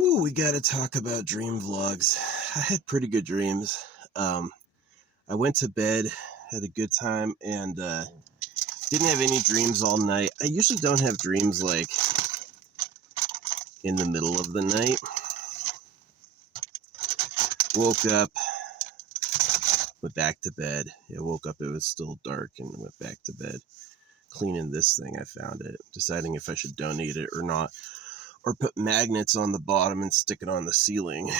Ooh, we gotta talk about dream vlogs. I had pretty good dreams. I went to bed, had a good time, and didn't have any dreams all night. I usually don't have dreams like in the middle of the night. Woke up, went back to bed. Yeah, woke up, it was still dark, and went back to bed. Cleaning this thing, I found it. Deciding if I should donate it or not. Or put magnets on the bottom and stick it on the ceiling.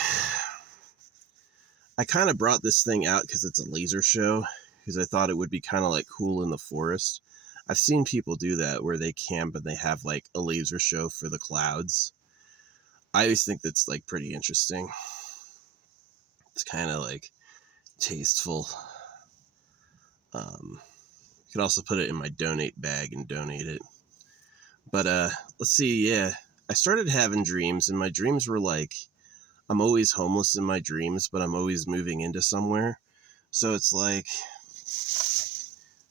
I kind of brought this thing out because it's a laser show, because I thought it would be kind of like cool in the forest. I've seen people do that where they camp and they have like a laser show for the clouds. I always think that's like pretty interesting. It's kind of like tasteful. You could also put it in my donate bag and donate it. But let's see, yeah. I started having dreams, and my dreams were like, I'm always homeless in my dreams, but I'm always moving into somewhere. So it's like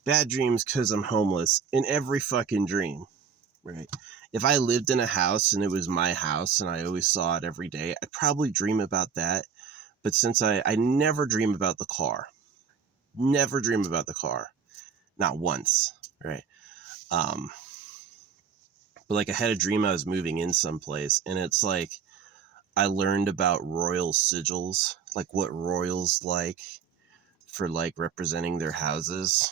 bad dreams because I'm homeless in every fucking dream, right? If I lived in a house and it was my house and I always saw it every day, I'd probably dream about that. But since I never dream about the car, never dream about the car, not once, right? But like I had a dream I was moving in someplace, and it's like I learned about royal sigils, like what royals like for like representing their houses.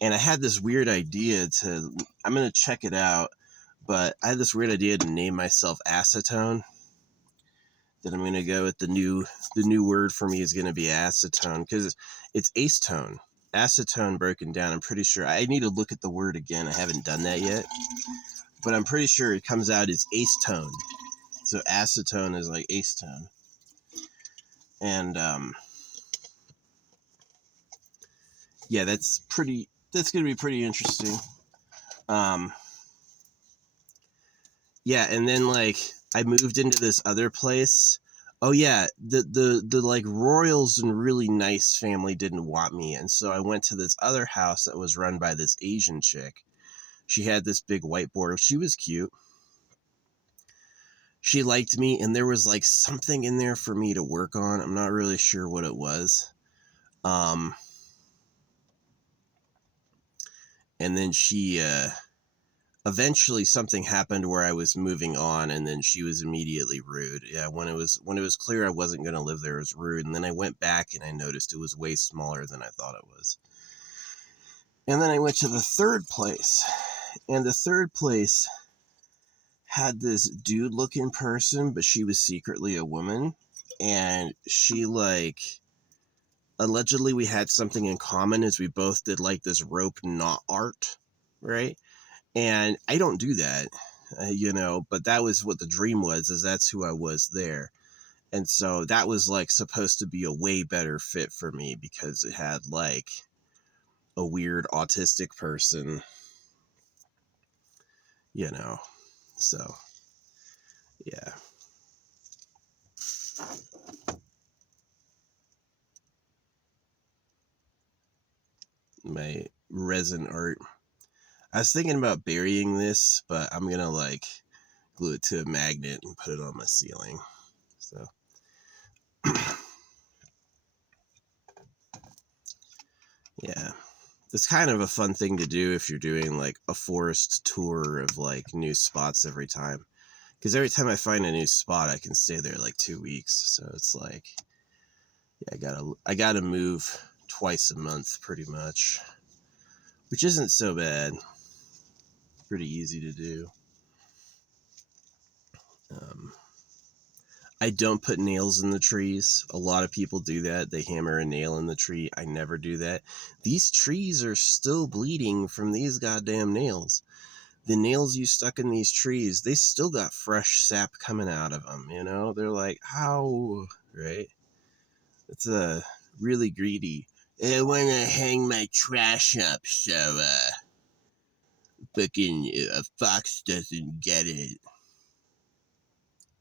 And I had this weird idea I'm going to check it out, but I had this weird idea to name myself Acetone. That I'm going to go with the new word for me is going to be acetone, because it's acetone. Acetone broken down, I'm pretty sure. I need to look at the word again. I haven't done that yet. But I'm pretty sure it comes out as acetone. So acetone is like acetone. And yeah, that's going to be pretty interesting. Yeah, and then like I moved into this other place. Oh yeah, the like royals and really nice family didn't want me, and so I went to this other house that was run by this Asian chick. She had this big whiteboard. She was cute. She liked me, and there was like something in there for me to work on. I'm not really sure what it was. And then she eventually something happened where I was moving on, and then she was immediately rude. Yeah, when it was clear I wasn't going to live there, it was rude. And then I went back and I noticed it was way smaller than I thought it was. And then I went to the third place, and the third place had this dude looking person, but she was secretly a woman. And she like, allegedly we had something in common, as we both did like this rope knot art, right? And I don't do that, but that was what the dream was, is that's who I was there. And so that was like supposed to be a way better fit for me, because it had like a weird autistic person, so yeah. My resin art. I was thinking about burying this, but I'm going to like glue it to a magnet and put it on my ceiling. So yeah, it's kind of a fun thing to do if you're doing like a forest tour of like new spots every time. Because every time I find a new spot, I can stay there like 2 weeks. So it's like, yeah, I gotta move twice a month pretty much, which isn't so bad. Pretty easy to do. I don't put nails in the trees. A lot of people do that. They hammer a nail in the tree. I never do that. These trees are still bleeding from these goddamn nails. The nails you stuck in these trees, they still got fresh sap coming out of them, They're like, how, right? It's really greedy. I want to hang my trash up so fucking a fox doesn't get it.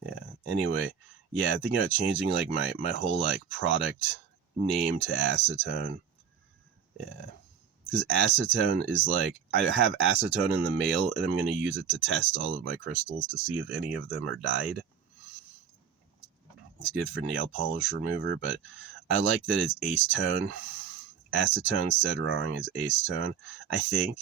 Yeah. Anyway, yeah, I'm thinking about changing like my whole like product name to acetone. Yeah. Because acetone is like, I have acetone in the mail, and I'm going to use it to test all of my crystals to see if any of them are dyed. It's good for nail polish remover, but I like that it's acetone. Acetone said wrong is acetone. I think.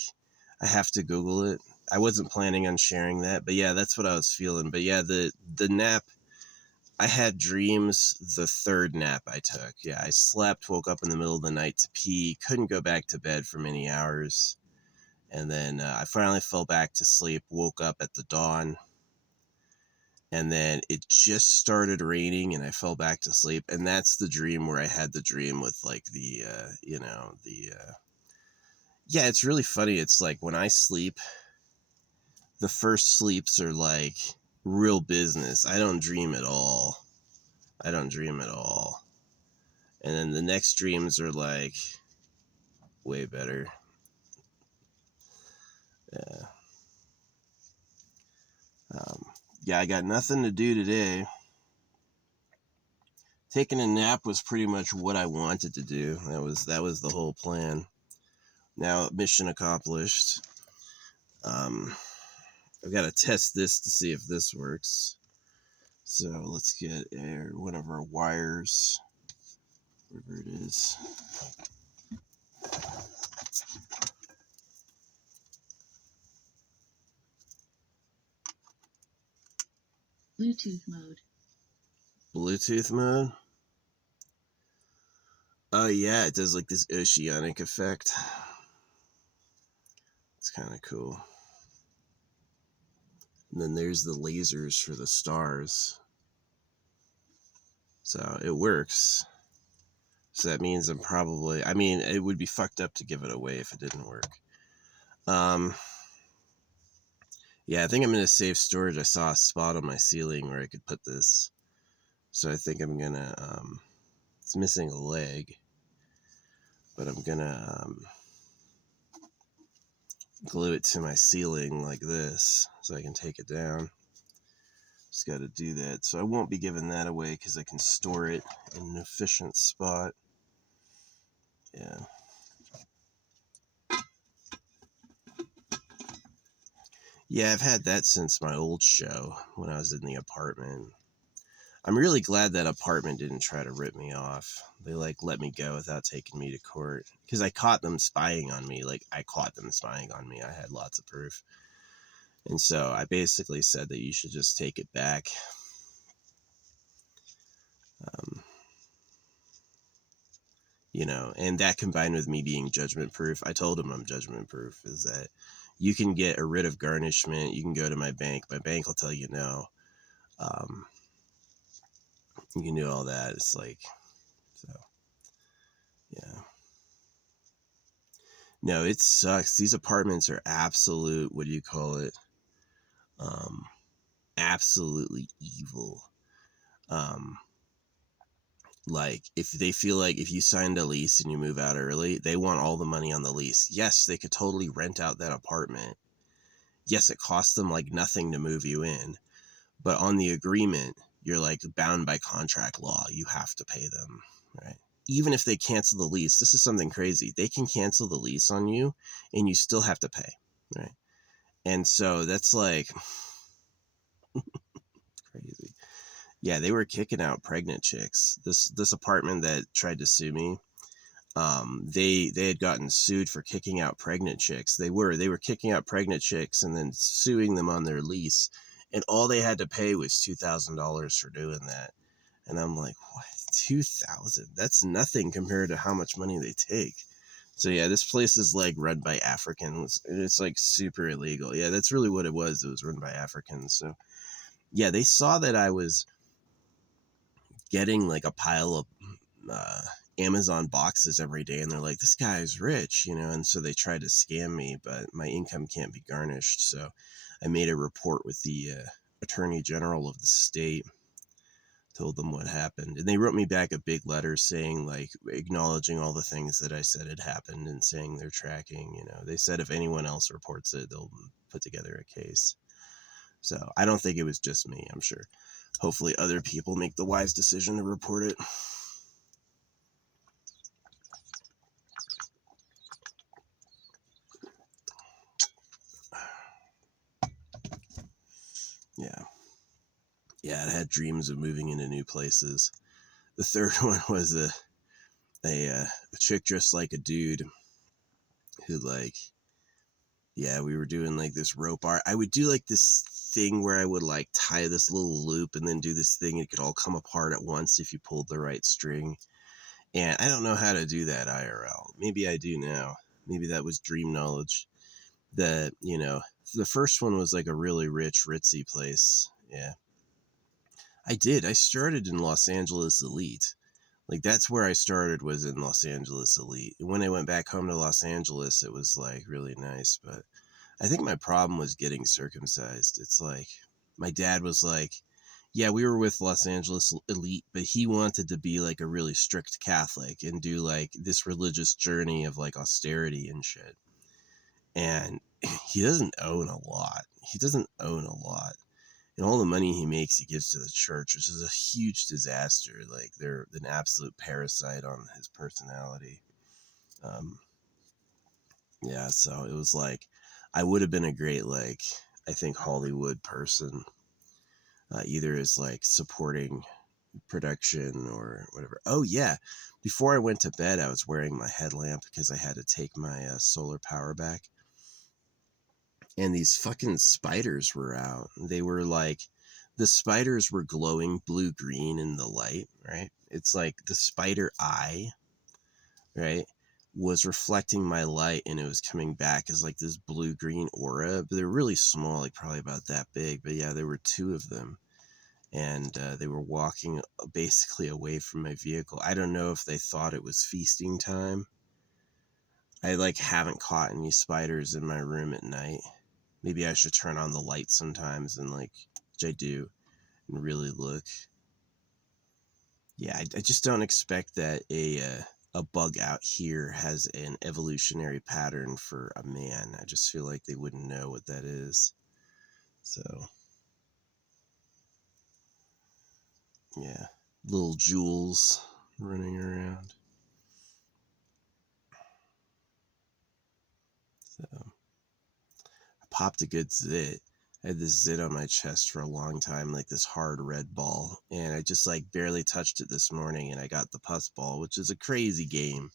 I have to Google it. I wasn't planning on sharing that, but yeah, that's what I was feeling. But yeah, the nap, I had dreams the third nap I took. Yeah, I slept, woke up in the middle of the night to pee, couldn't go back to bed for many hours. And then I finally fell back to sleep, woke up at the dawn, and then it just started raining and I fell back to sleep. And that's the dream where I had the dream with like yeah, it's really funny. It's like when I sleep, the first sleeps are like real business. I don't dream at all. I don't dream at all. And then the next dreams are like way better. Yeah. Yeah, I got nothing to do today. Taking a nap was pretty much what I wanted to do. That was the whole plan. Now, mission accomplished. I've got to test this to see if this works. So let's get one of our wires, wherever it is. Bluetooth mode. Bluetooth mode? Oh yeah, it does like this oceanic effect. It's kind of cool. And then there's the lasers for the stars. So it works. So that means I mean, it would be fucked up to give it away if it didn't work. Yeah, I think I'm going to save storage. I saw a spot on my ceiling where I could put this. So I think I'm going to, it's missing a leg, but I'm going to glue it to my ceiling like this so I can take it down. Just got to do that. So I won't be giving that away because I can store it in an efficient spot. Yeah. Yeah, I've had that since my old show when I was in the apartment. I'm really glad that apartment didn't try to rip me off. They like let me go without taking me to court because I caught them spying on me. Like I caught them spying on me. I had lots of proof. And so I basically said that you should just take it back. You know, and that combined with me being judgment proof, I told him I'm judgment proof, is that you can get a writ of garnishment. You can go to my bank. My bank will tell you no. You can do all that. It's like, so, yeah. No, it sucks. These apartments are absolute, what do you call it? Absolutely evil. Like if they feel like if you signed a lease and you move out early, they want all the money on the lease. Yes, they could totally rent out that apartment. Yes, it costs them like nothing to move you in, but on the agreement, you're like bound by contract law. You have to pay them, right? Even if they cancel the lease, this is something crazy. They can cancel the lease on you and you still have to pay, right? And so that's like crazy. Yeah, they were kicking out pregnant chicks. This apartment that tried to sue me, they had gotten sued for kicking out pregnant chicks. They were kicking out pregnant chicks and then suing them on their lease, and all they had to pay was $2,000 for doing that. And I'm like, what? 2,000? That's nothing compared to how much money they take. So yeah, this place is like run by Africans. It's like super illegal. Yeah, that's really what it was. It was run by Africans. So yeah, they saw that I was getting like a pile of Amazon boxes every day, and they're like, this guy is rich, you know, and so they tried to scam me, but my income can't be garnished. So I made a report with the Attorney General of the state, told them what happened, and they wrote me back a big letter saying, like, acknowledging all the things that I said had happened and saying they're tracking, you know. They said if anyone else reports it, they'll put together a case. So I don't think it was just me. I'm sure hopefully other people make the wise decision to report it. Yeah. Yeah, I had dreams of moving into new places. The third one was a chick dressed like a dude who like, yeah, we were doing like this rope art. I would do like this thing where I would like tie this little loop and then do this thing. It could all come apart at once if you pulled the right string. And I don't know how to do that IRL. Maybe I do now. Maybe that was dream knowledge. The first one was like a really rich, ritzy place. Yeah. I started in Los Angeles Elite. Like that's where I started, was in Los Angeles Elite. And when I went back home to Los Angeles, it was like really nice. But I think my problem was getting circumcised. It's like my dad was like, yeah, we were with Los Angeles Elite, but he wanted to be like a really strict Catholic and do like this religious journey of like austerity and shit. And he doesn't own a lot. He doesn't own a lot. And all the money he makes, he gives to the church, which is a huge disaster. Like they're an absolute parasite on his personality. Yeah, so it was like, I would have been a great, like, I think Hollywood person, either as like supporting production or whatever. Oh yeah, before I went to bed, I was wearing my headlamp because I had to take my solar power back. And these fucking spiders were out. They were like, the spiders were glowing blue-green in the light, right? It's like the spider eye, right, was reflecting my light and it was coming back as like this blue-green aura. But they're really small, like probably about that big. But yeah, there were two of them. And they were walking basically away from my vehicle. I don't know if they thought it was feasting time. I like haven't caught any spiders in my room at night. Maybe I should turn on the light sometimes and like, which I do, and really look. Yeah, I just don't expect that a bug out here has an evolutionary pattern for a man. I just feel like they wouldn't know what that is. So, yeah, little jewels running around. So, I popped a good zit. I had this zit on my chest for a long time, like this hard red ball, and I just like barely touched it this morning, and I got the pus ball, which is a crazy game.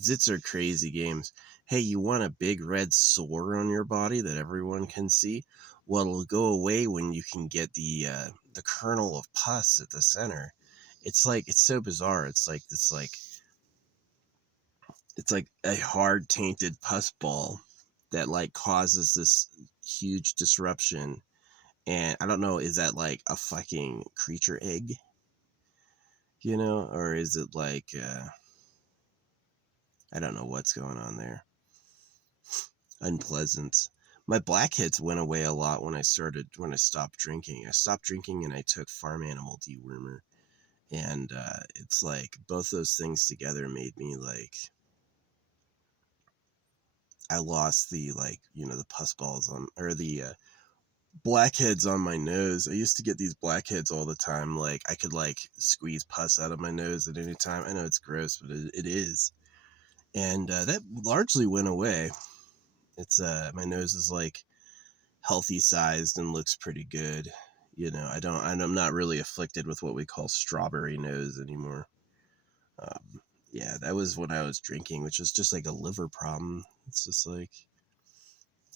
Zits are crazy games. Hey, you want a big red sore on your body that everyone can see? Well, it'll go away when you can get the kernel of pus at the center. It's like, it's so bizarre. It's like a hard tainted pus ball that like causes this huge disruption. And I don't know, is that like a fucking creature egg? Or is it like I don't know what's going on there. Unpleasant. My blackheads went away a lot when I stopped drinking. I stopped drinking and I took farm animal dewormer. And it's like both those things together made me like, I lost the like, the pus balls on, or the blackheads on my nose. I used to get these blackheads all the time. Like I could like squeeze pus out of my nose at any time. I know it's gross, but it is. And that largely went away. It's my nose is like healthy sized and looks pretty good. I'm not really afflicted with what we call strawberry nose anymore. Yeah, that was when I was drinking, which is just like a liver problem. It's just like,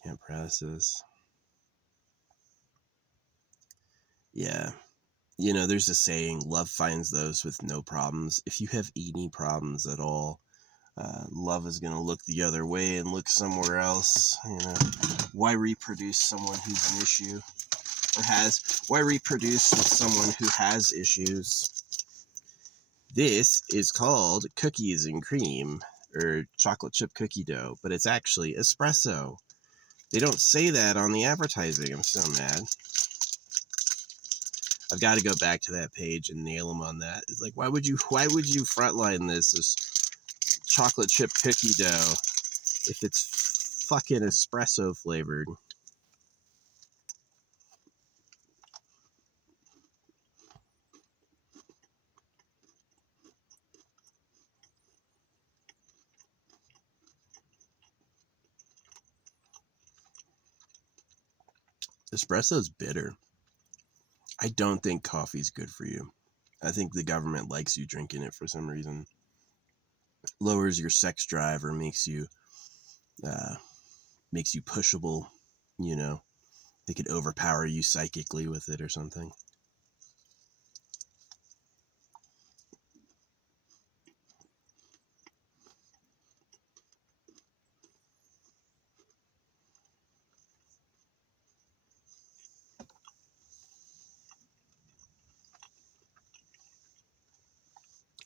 can't process. Yeah. There's a saying, love finds those with no problems. If you have any problems at all, love is going to look the other way and look somewhere else. Why reproduce someone who's an issue? Why reproduce with someone who has issues? This is called cookies and cream, or chocolate chip cookie dough, but it's actually espresso. They don't say that on the advertising. I'm so mad. I've got to go back to that page and nail them on that. It's like, why would you frontline this as chocolate chip cookie dough if it's fucking espresso flavored? Espresso's bitter. I don't think coffee's good for you. I think the government likes you drinking it for some reason. Lowers your sex drive or uh, makes you pushable. You know, they could overpower you psychically with it or something.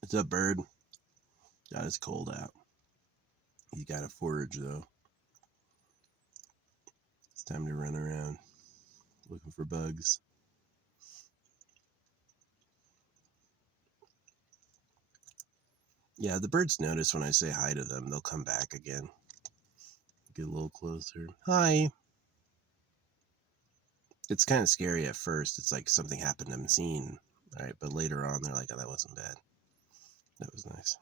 It's a bird. God, it's cold out. You gotta forage though. It's time to run around looking for bugs. Yeah, the birds notice when I say hi to them. They'll come back again. Get a little closer. Hi. It's kind of scary at first. It's like something happened I'm seeing. All right, but later on, they're like, oh, that wasn't bad. That was nice.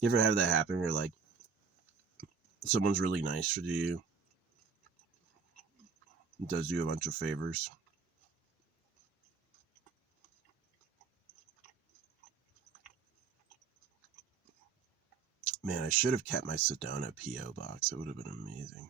You ever have that happen where like someone's really nice to you, does you a bunch of favors? Man, I should have kept my Sedona P.O. box. It would have been amazing.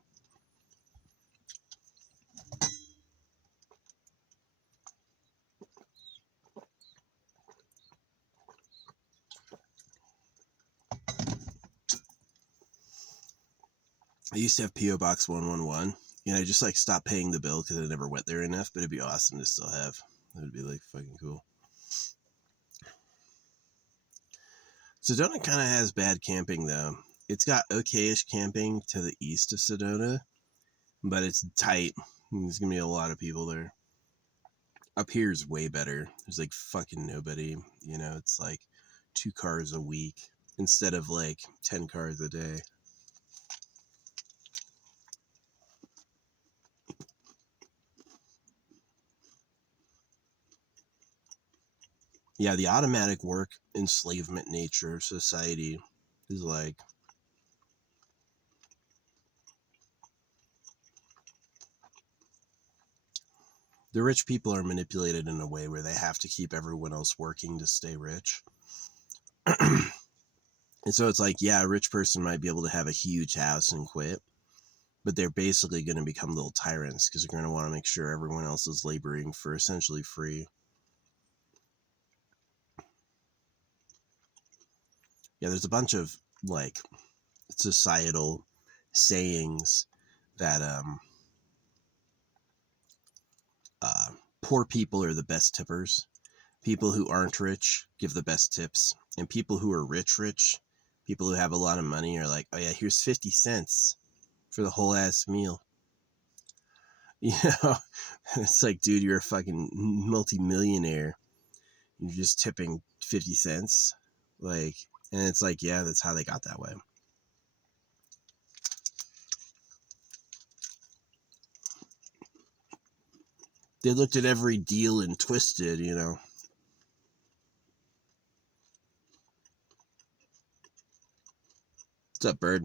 I used to have P.O. Box 111. And I just like stopped paying the bill because I never went there enough, but it'd be awesome to still have. It would be like fucking cool. Sedona kind of has bad camping though. It's got okayish camping to the east of Sedona, but it's tight. There's gonna be a lot of people there. Up here is way better. There's like fucking nobody. You know, it's like 2 cars a week instead of like 10 cars a day. Yeah, the automatic work enslavement nature of society is like the rich people are manipulated in a way where they have to keep everyone else working to stay rich. And so it's like, yeah, a rich person might be able to have a huge house and quit, but they're basically going to become little tyrants because they're going to want to make sure everyone else is laboring for essentially free. Yeah, there's a bunch of like societal sayings that poor people are the best tippers. People who aren't rich give the best tips, and people who are rich, people who have a lot of money are like, oh yeah, here's 50 cents for the whole ass meal. You know, it's like, dude, you're a fucking multi-millionaire. You're just tipping 50 cents. Like, and it's like, yeah, that's how they got that way. They looked at every deal and twisted, you know. What's up, bird?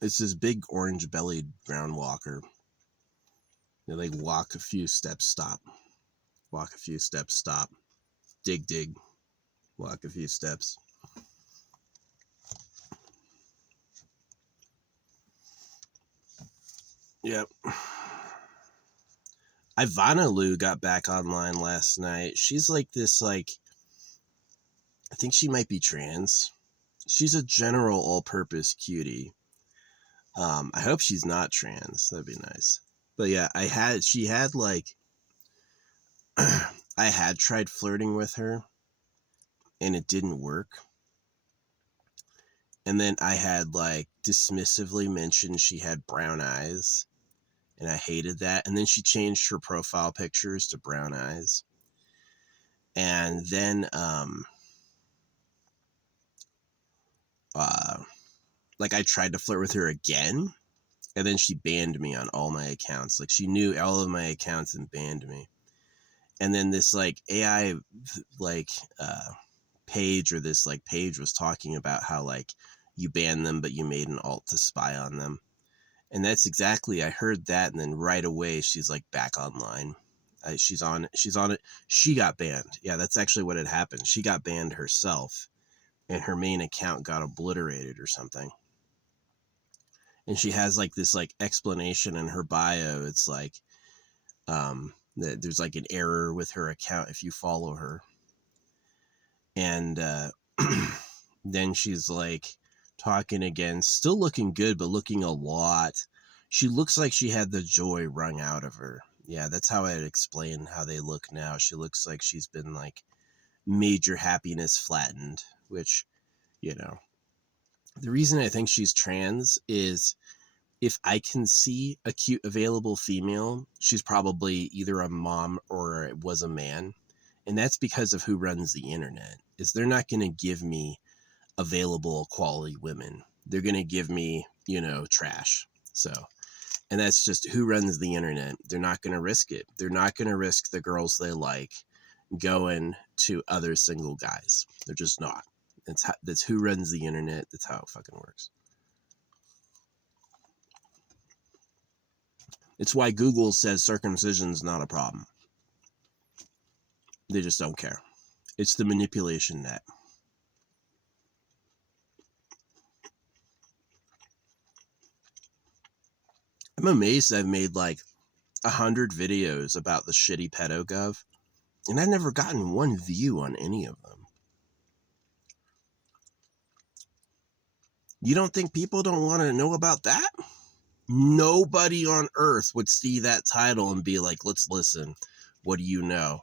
It's this big orange-bellied brown walker. They like walk a few steps, stop. Walk a few steps, stop. Dig, dig. Walk a few steps. Yep. Ivana Lou got back online last night. She's like this, like, I think she might be trans. She's a general all-purpose cutie. I hope she's not trans. That'd be nice. But yeah, she had like, I had tried flirting with her and it didn't work. And then I had like dismissively mentioned she had brown eyes and I hated that. And then she changed her profile pictures to brown eyes. And then, like I tried to flirt with her again, and then she banned me on all my accounts. Like she knew all of my accounts and banned me. And then this like AI like page, or this like page was talking about how like you banned them, but you made an alt to spy on them. And that's exactly, I heard that, and then right away she's like back online. She's on it. She got banned. Yeah, that's actually what had happened. She got banned herself, and her main account got obliterated or something. And she has like this like explanation in her bio. It's like that there's like an error with her account if you follow her. And then she's like talking again, still looking good, but looking a lot. She looks like she had the joy wrung out of her. Yeah, that's how I'd explain how they look now. She looks like she's been like major happiness flattened, which, you know, the reason I think she's trans is if I can see a cute available female, she's probably either a mom or it was a man. And that's because of who runs the internet. Is they're not going to give me available quality women. They're going to give me, you know, trash. So, and that's just who runs the internet. They're not going to risk it. They're not going to risk the girls they like going to other single guys. They're just not. That's who runs the internet. That's how it fucking works. It's why Google says circumcision's not a problem. They just don't care. It's the manipulation net. I'm amazed I've made like 100 videos about the shitty pedogov, and I've never gotten one view on any of them. You don't think people don't want to know about that? Nobody on earth would see that title and be like, let's listen. What do you know?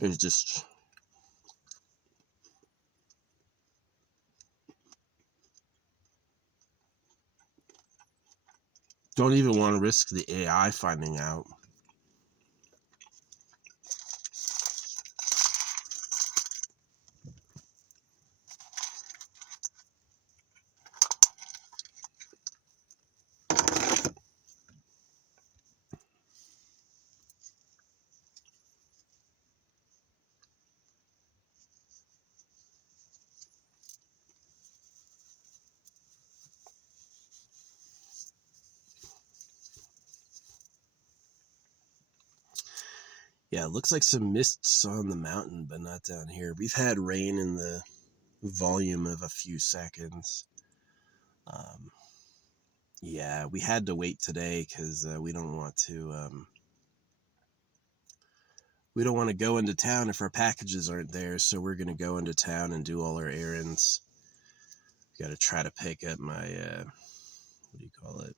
It's just... don't even want to risk the AI finding out. Yeah, it looks like some mists on the mountain, but not down here. We've had rain in the volume of a few seconds. Yeah, we had to wait today because we don't want to go into town if our packages aren't there. So we're going to go into town and do all our errands. Got to try to pick up my, what do you call it?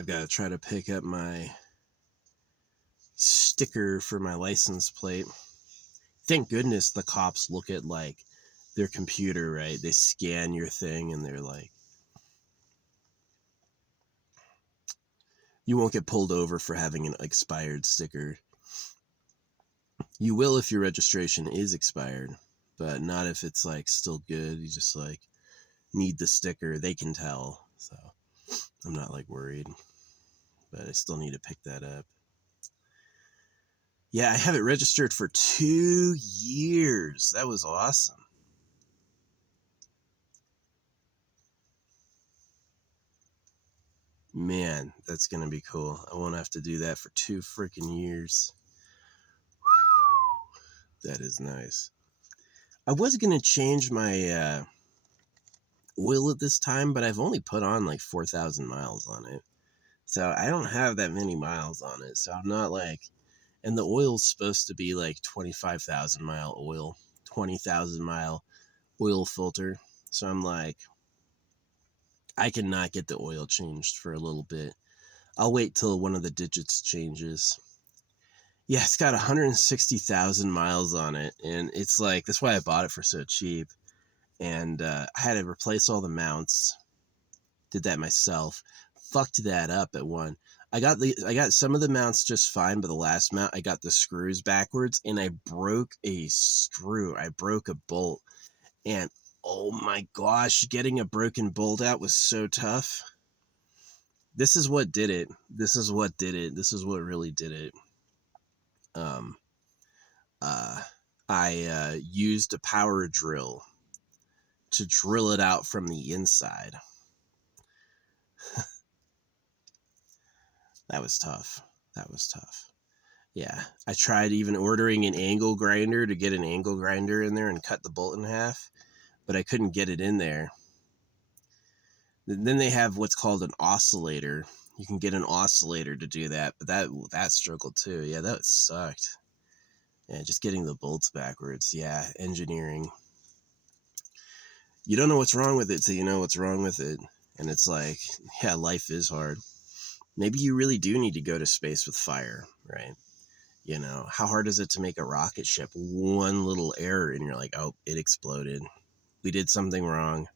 I've got to try to pick up my sticker for my license plate. Thank goodness the cops look at like their computer, right? They scan your thing and they're like, you won't get pulled over for having an expired sticker. You will if your registration is expired, but not if it's like still good. You just like need the sticker. They can tell. So I'm not like worried, but I still need to pick that up. Yeah, I have it registered for 2 years. That was awesome. Man, that's going to be cool. I won't have to do that for 2 freaking years. That is nice. I was going to change my oil at this time, but I've only put on like 4,000 miles on it. So I don't have that many miles on it. So I'm not like, and the oil's supposed to be like 25,000 mile oil, 20,000 mile oil filter. So I'm like, I cannot get the oil changed for a little bit. I'll wait till one of the digits changes. Yeah, it's got 160,000 miles on it. And it's like, that's why I bought it for so cheap. And I had to replace all the mounts. Did that myself. Fucked that up at one. I got some of the mounts just fine, but the last mount I got the screws backwards and I broke a screw. I broke a bolt. And oh my gosh, getting a broken bolt out was so tough. this is what did it. This is what did it. This is what really did it. Um, I used a power drill to drill it out from the inside. That was tough. That was tough. Yeah, I tried even ordering an angle grinder to get an angle grinder in there and cut the bolt in half, but I couldn't get it in there. Then they have what's called an oscillator. You can get an oscillator to do that, but that struggled too. Yeah, that sucked. Yeah, just getting the bolts backwards. Yeah, engineering. You don't know what's wrong with it till you know what's wrong with it. And it's like, yeah, life is hard. Maybe you really do need to go to space with fire, right? You know, how hard is it to make a rocket ship? One little error and you're like, oh, it exploded. We did something wrong.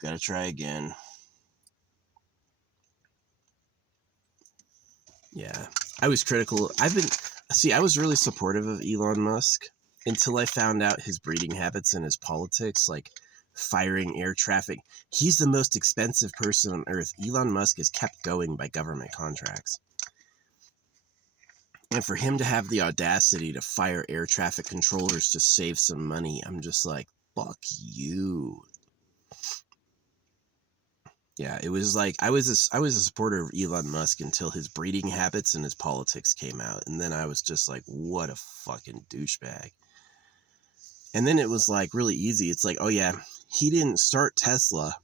Gotta try again. Yeah, I was critical. I was really supportive of Elon Musk until I found out his breeding habits and his politics, like firing air traffic. He's the most expensive person on earth. Elon Musk is kept going by government contracts. And for him to have the audacity to fire air traffic controllers to save some money, I'm just like, fuck you. Yeah, it was like I was a supporter of Elon Musk until his breeding habits and his politics came out. And then I was just like, what a fucking douchebag. And then it was like really easy. It's like, oh yeah, he didn't start Tesla.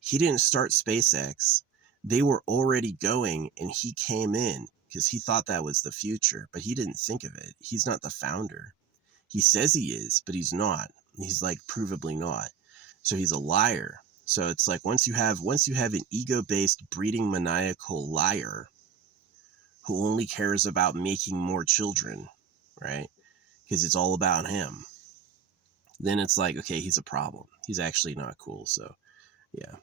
He didn't start SpaceX. They were already going and he came in because he thought that was the future, but he didn't think of it. He's not the founder. He says he is, but he's not. He's like provably not. So he's a liar. So it's like once you have an ego-based, breeding maniacal liar who only cares about making more children, right? Because it's all about him. Then it's like, okay, he's a problem. He's actually not cool. So, yeah.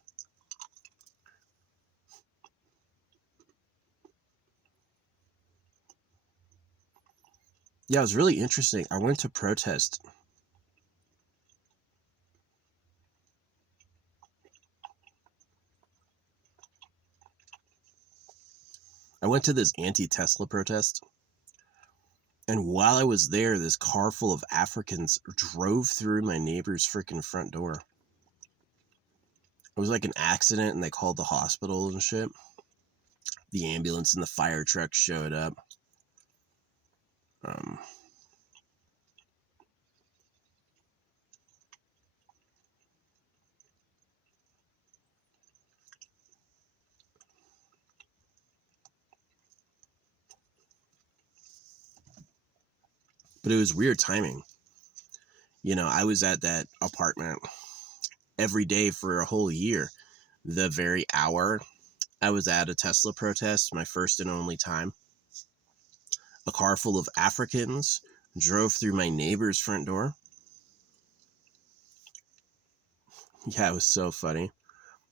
Yeah, it was really interesting. I went to protest. I went to this anti-Tesla protest. And while I was there, this car full of Africans drove through my neighbor's freaking front door. It was like an accident and they called the hospital and shit. The ambulance and the fire truck showed up. But it was weird timing. You know, I was at that apartment every day for a whole year. The very hour I was at a Tesla protest, my first and only time, a car full of Africans drove through my neighbor's front door. Yeah, it was so funny.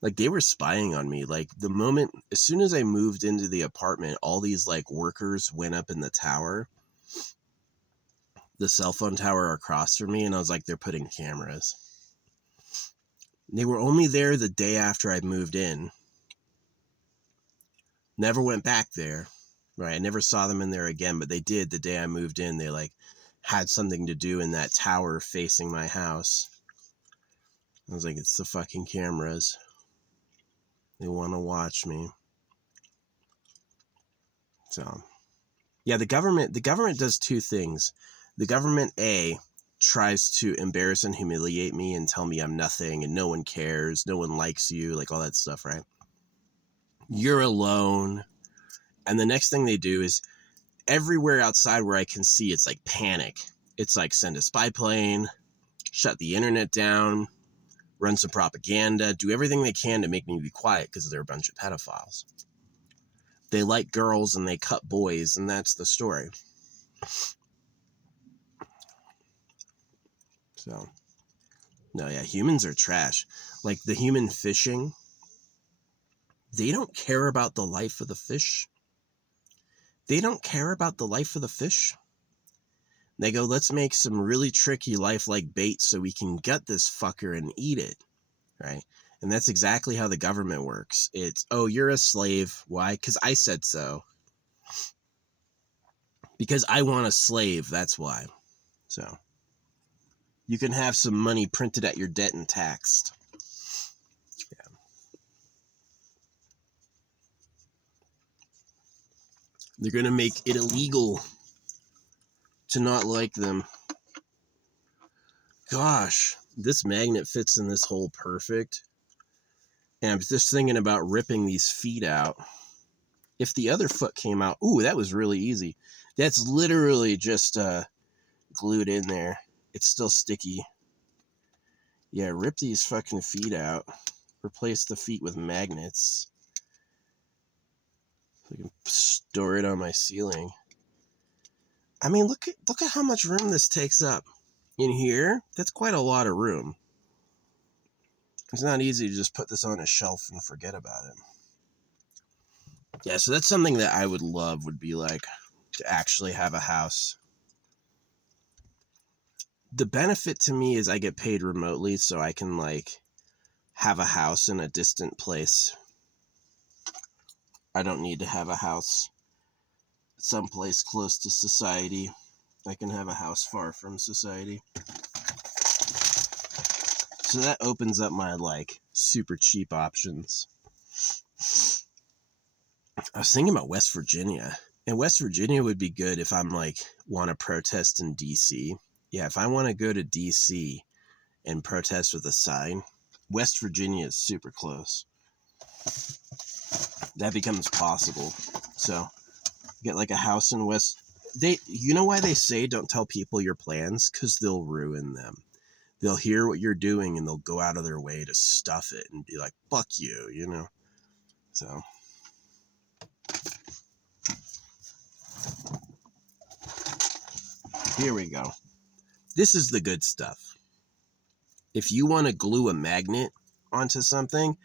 Like, they were spying on me. Like, as soon as I moved into the apartment, all these, like, workers went up in the tower, the cell phone tower across from me, and I was like, they're putting cameras. They were only there the day after I moved in. Never went back there, right? I never saw them in there again, but they did the day I moved in. They, like, had something to do in that tower facing my house. I was like, it's the fucking cameras. They want to watch me. So, yeah, the government does two things. The government, A, tries to embarrass and humiliate me and tell me I'm nothing and no one cares, no one likes you, like all that stuff, right? You're alone. And the next thing they do is everywhere outside where I can see, it's like panic. It's like send a spy plane, shut the internet down, run some propaganda, do everything they can to make me be quiet because they're a bunch of pedophiles. They like girls and they cut boys, and that's the story. So, no, yeah, humans are trash. Like the human fishing, they don't care about the life of the fish. They don't care about the life of the fish. They go, let's make some really tricky lifelike bait so we can gut this fucker and eat it, right? And that's exactly how the government works. It's, oh, you're a slave. Why? Because I said so. Because I want a slave, that's why. So, you can have some money printed at your debt and taxed. Yeah. They're going to make it illegal to not like them. Gosh, this magnet fits in this hole perfect. And I'm just thinking about ripping these feet out. If the other foot came out, ooh, that was really easy. That's literally just glued in there. It's still sticky. Yeah, rip these fucking feet out. Replace the feet with magnets. I can store it on my ceiling. I mean, look at how much room this takes up. In here, that's quite a lot of room. It's not easy to just put this on a shelf and forget about it. Yeah, so that's something that I would love, would be like to actually have a house. The benefit to me is I get paid remotely, so I can like have a house in a distant place. I don't need to have a house someplace close to society. I can have a house far from society. So that opens up my like super cheap options. I was thinking about West Virginia. And West Virginia would be good if I'm like want to protest in DC. Yeah, if I want to go to DC and protest with a sign, West Virginia is super close. That becomes possible. So get like a house in West. You know why they say don't tell people your plans? Because they'll ruin them. They'll hear what you're doing and they'll go out of their way to stuff it and be like, fuck you, you know? So. Here we go. This is the good stuff. If you want to glue a magnet onto something,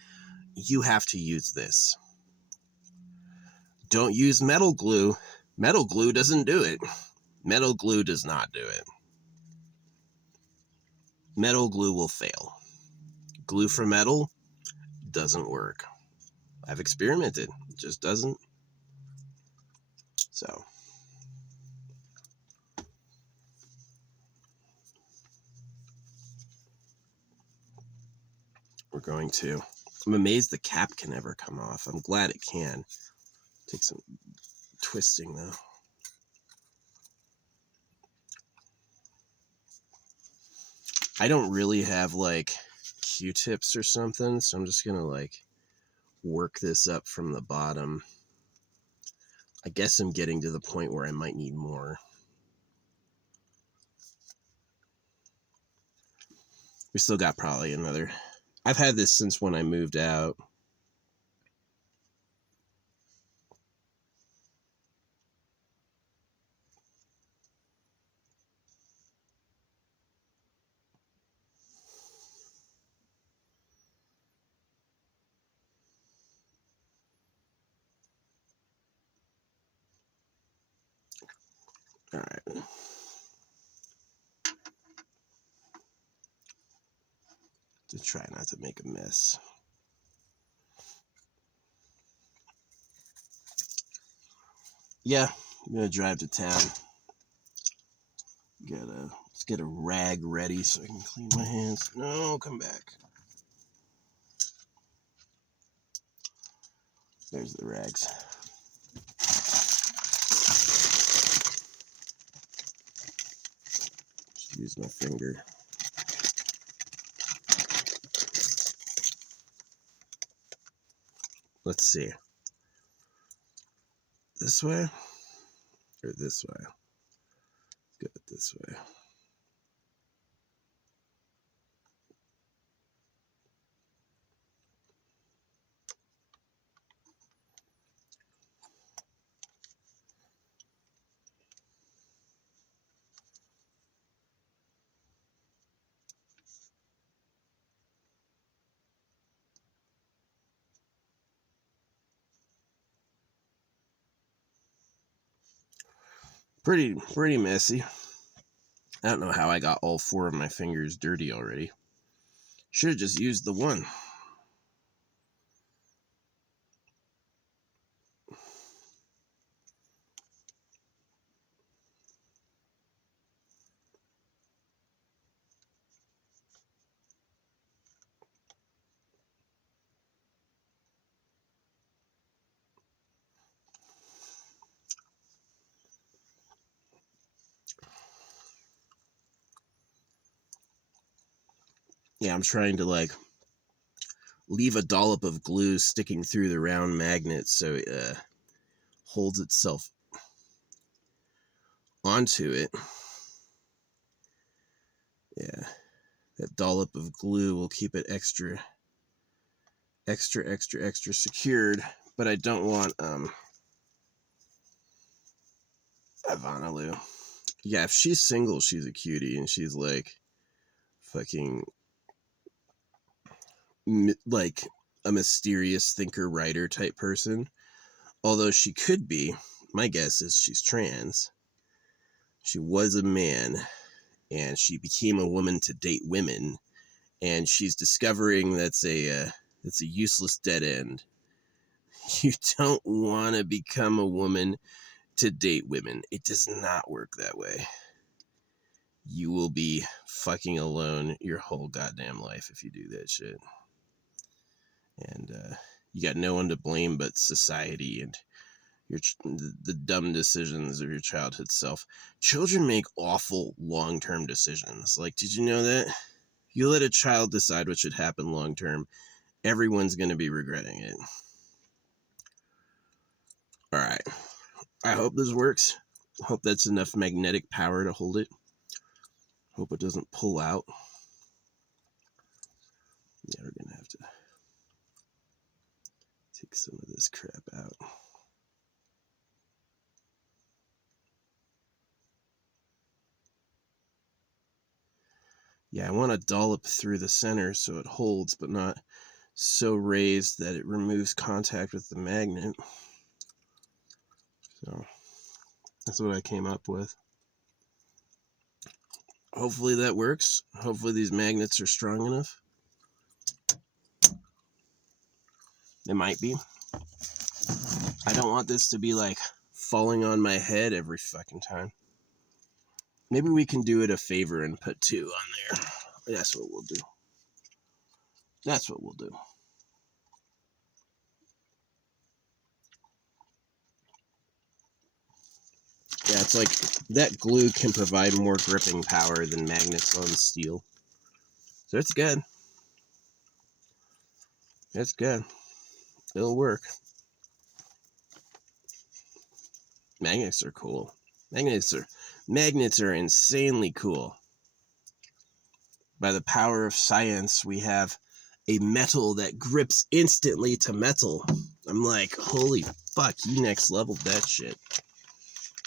you have to use this. Don't use metal glue. Metal glue doesn't do it. Metal glue does not do it. Metal glue will fail. Glue for metal doesn't work. I've experimented. It just doesn't. So. We're going to. I'm amazed the cap can ever come off. I'm glad it can. Take some twisting though. I don't really have like Q-tips or something, so I'm just gonna like work this up from the bottom. I guess I'm getting to the point where I might need more. We still got probably another. I've had this since when I moved out. All right. To try not to make a mess. Yeah, I'm gonna drive to town. Let's get a rag ready so I can clean my hands. No, come back. There's the rags. Just use my finger. Let's see. This way or this way? Good, this way. Pretty messy. I don't know how I got all 4 of my fingers dirty already. Should have just used the one. Yeah, I'm trying to like leave a dollop of glue sticking through the round magnet so it holds itself onto it. Yeah, that dollop of glue will keep it extra secured. But I don't want Ivana. Yeah, if she's single, she's a cutie, and she's like fucking like a mysterious thinker writer type person. Although she could be, my guess is she's trans. She was a man, and she became a woman to date women, and she's discovering that's a useless dead end. You don't want to become a woman to date women. It does not work that way. You will be fucking alone your whole goddamn life if you do that shit. And you got no one to blame but society and the dumb decisions of your childhood self. Children make awful long-term decisions. Like, did you know that? You let a child decide what should happen long-term, everyone's going to be regretting it. All right. I hope this works. Hope that's enough magnetic power to hold it. Hope it doesn't pull out. Yeah, we're going to have to take some of this crap out. Yeah, I want to dollop through the center so it holds, but not so raised that it removes contact with the magnet. So that's what I came up with. Hopefully that works. Hopefully these magnets are strong enough. They might be. I don't want this to be like falling on my head every fucking time. Maybe we can do it a favor and put 2 on there. That's what we'll do. That's what we'll do. Yeah, it's like that glue can provide more gripping power than magnets on steel. So it's good. It's good. It'll work. Magnets are cool. Magnets are insanely cool. By the power of science, we have a metal that grips instantly to metal. I'm like, holy fuck, you next leveled that shit.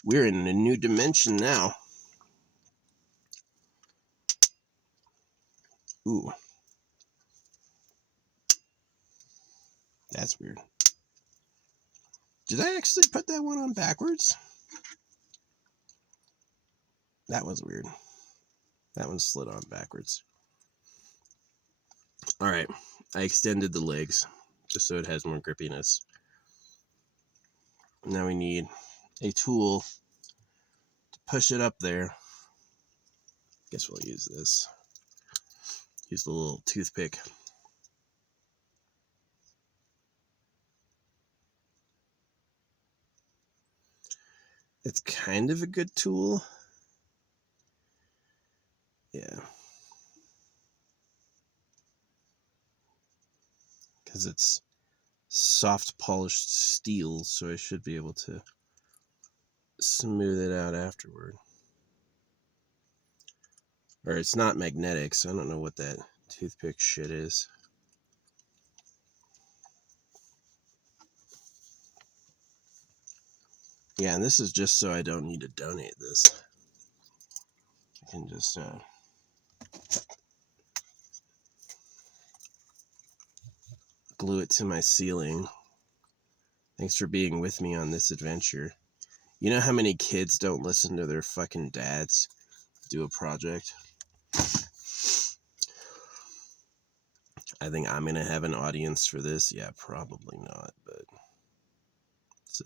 We're in a new dimension now. Ooh. That's weird. Did I actually put that one on backwards? That was weird. That one slid on backwards. Alright, I extended the legs just so it has more grippiness. Now we need a tool to push it up there. Guess we'll use this. Use the little toothpick. It's kind of a good tool. Yeah. Because it's soft polished steel, so I should be able to smooth it out afterward. Or it's not magnetic, so I don't know what that toothpick shit is. Yeah, and this is just so I don't need to donate this. I can just glue it to my ceiling. Thanks for being with me on this adventure. You know how many kids don't listen to their fucking dads do a project? I think I'm going to have an audience for this. Yeah, probably not, but it's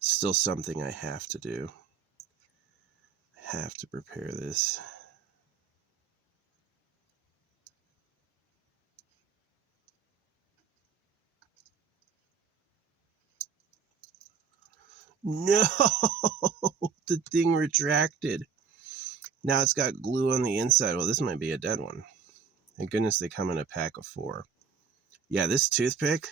still something I have to do. I have to prepare this. No! The thing retracted. Now it's got glue on the inside. Well, this might be a dead one. Thank goodness they come in a pack of 4. Yeah, this toothpick,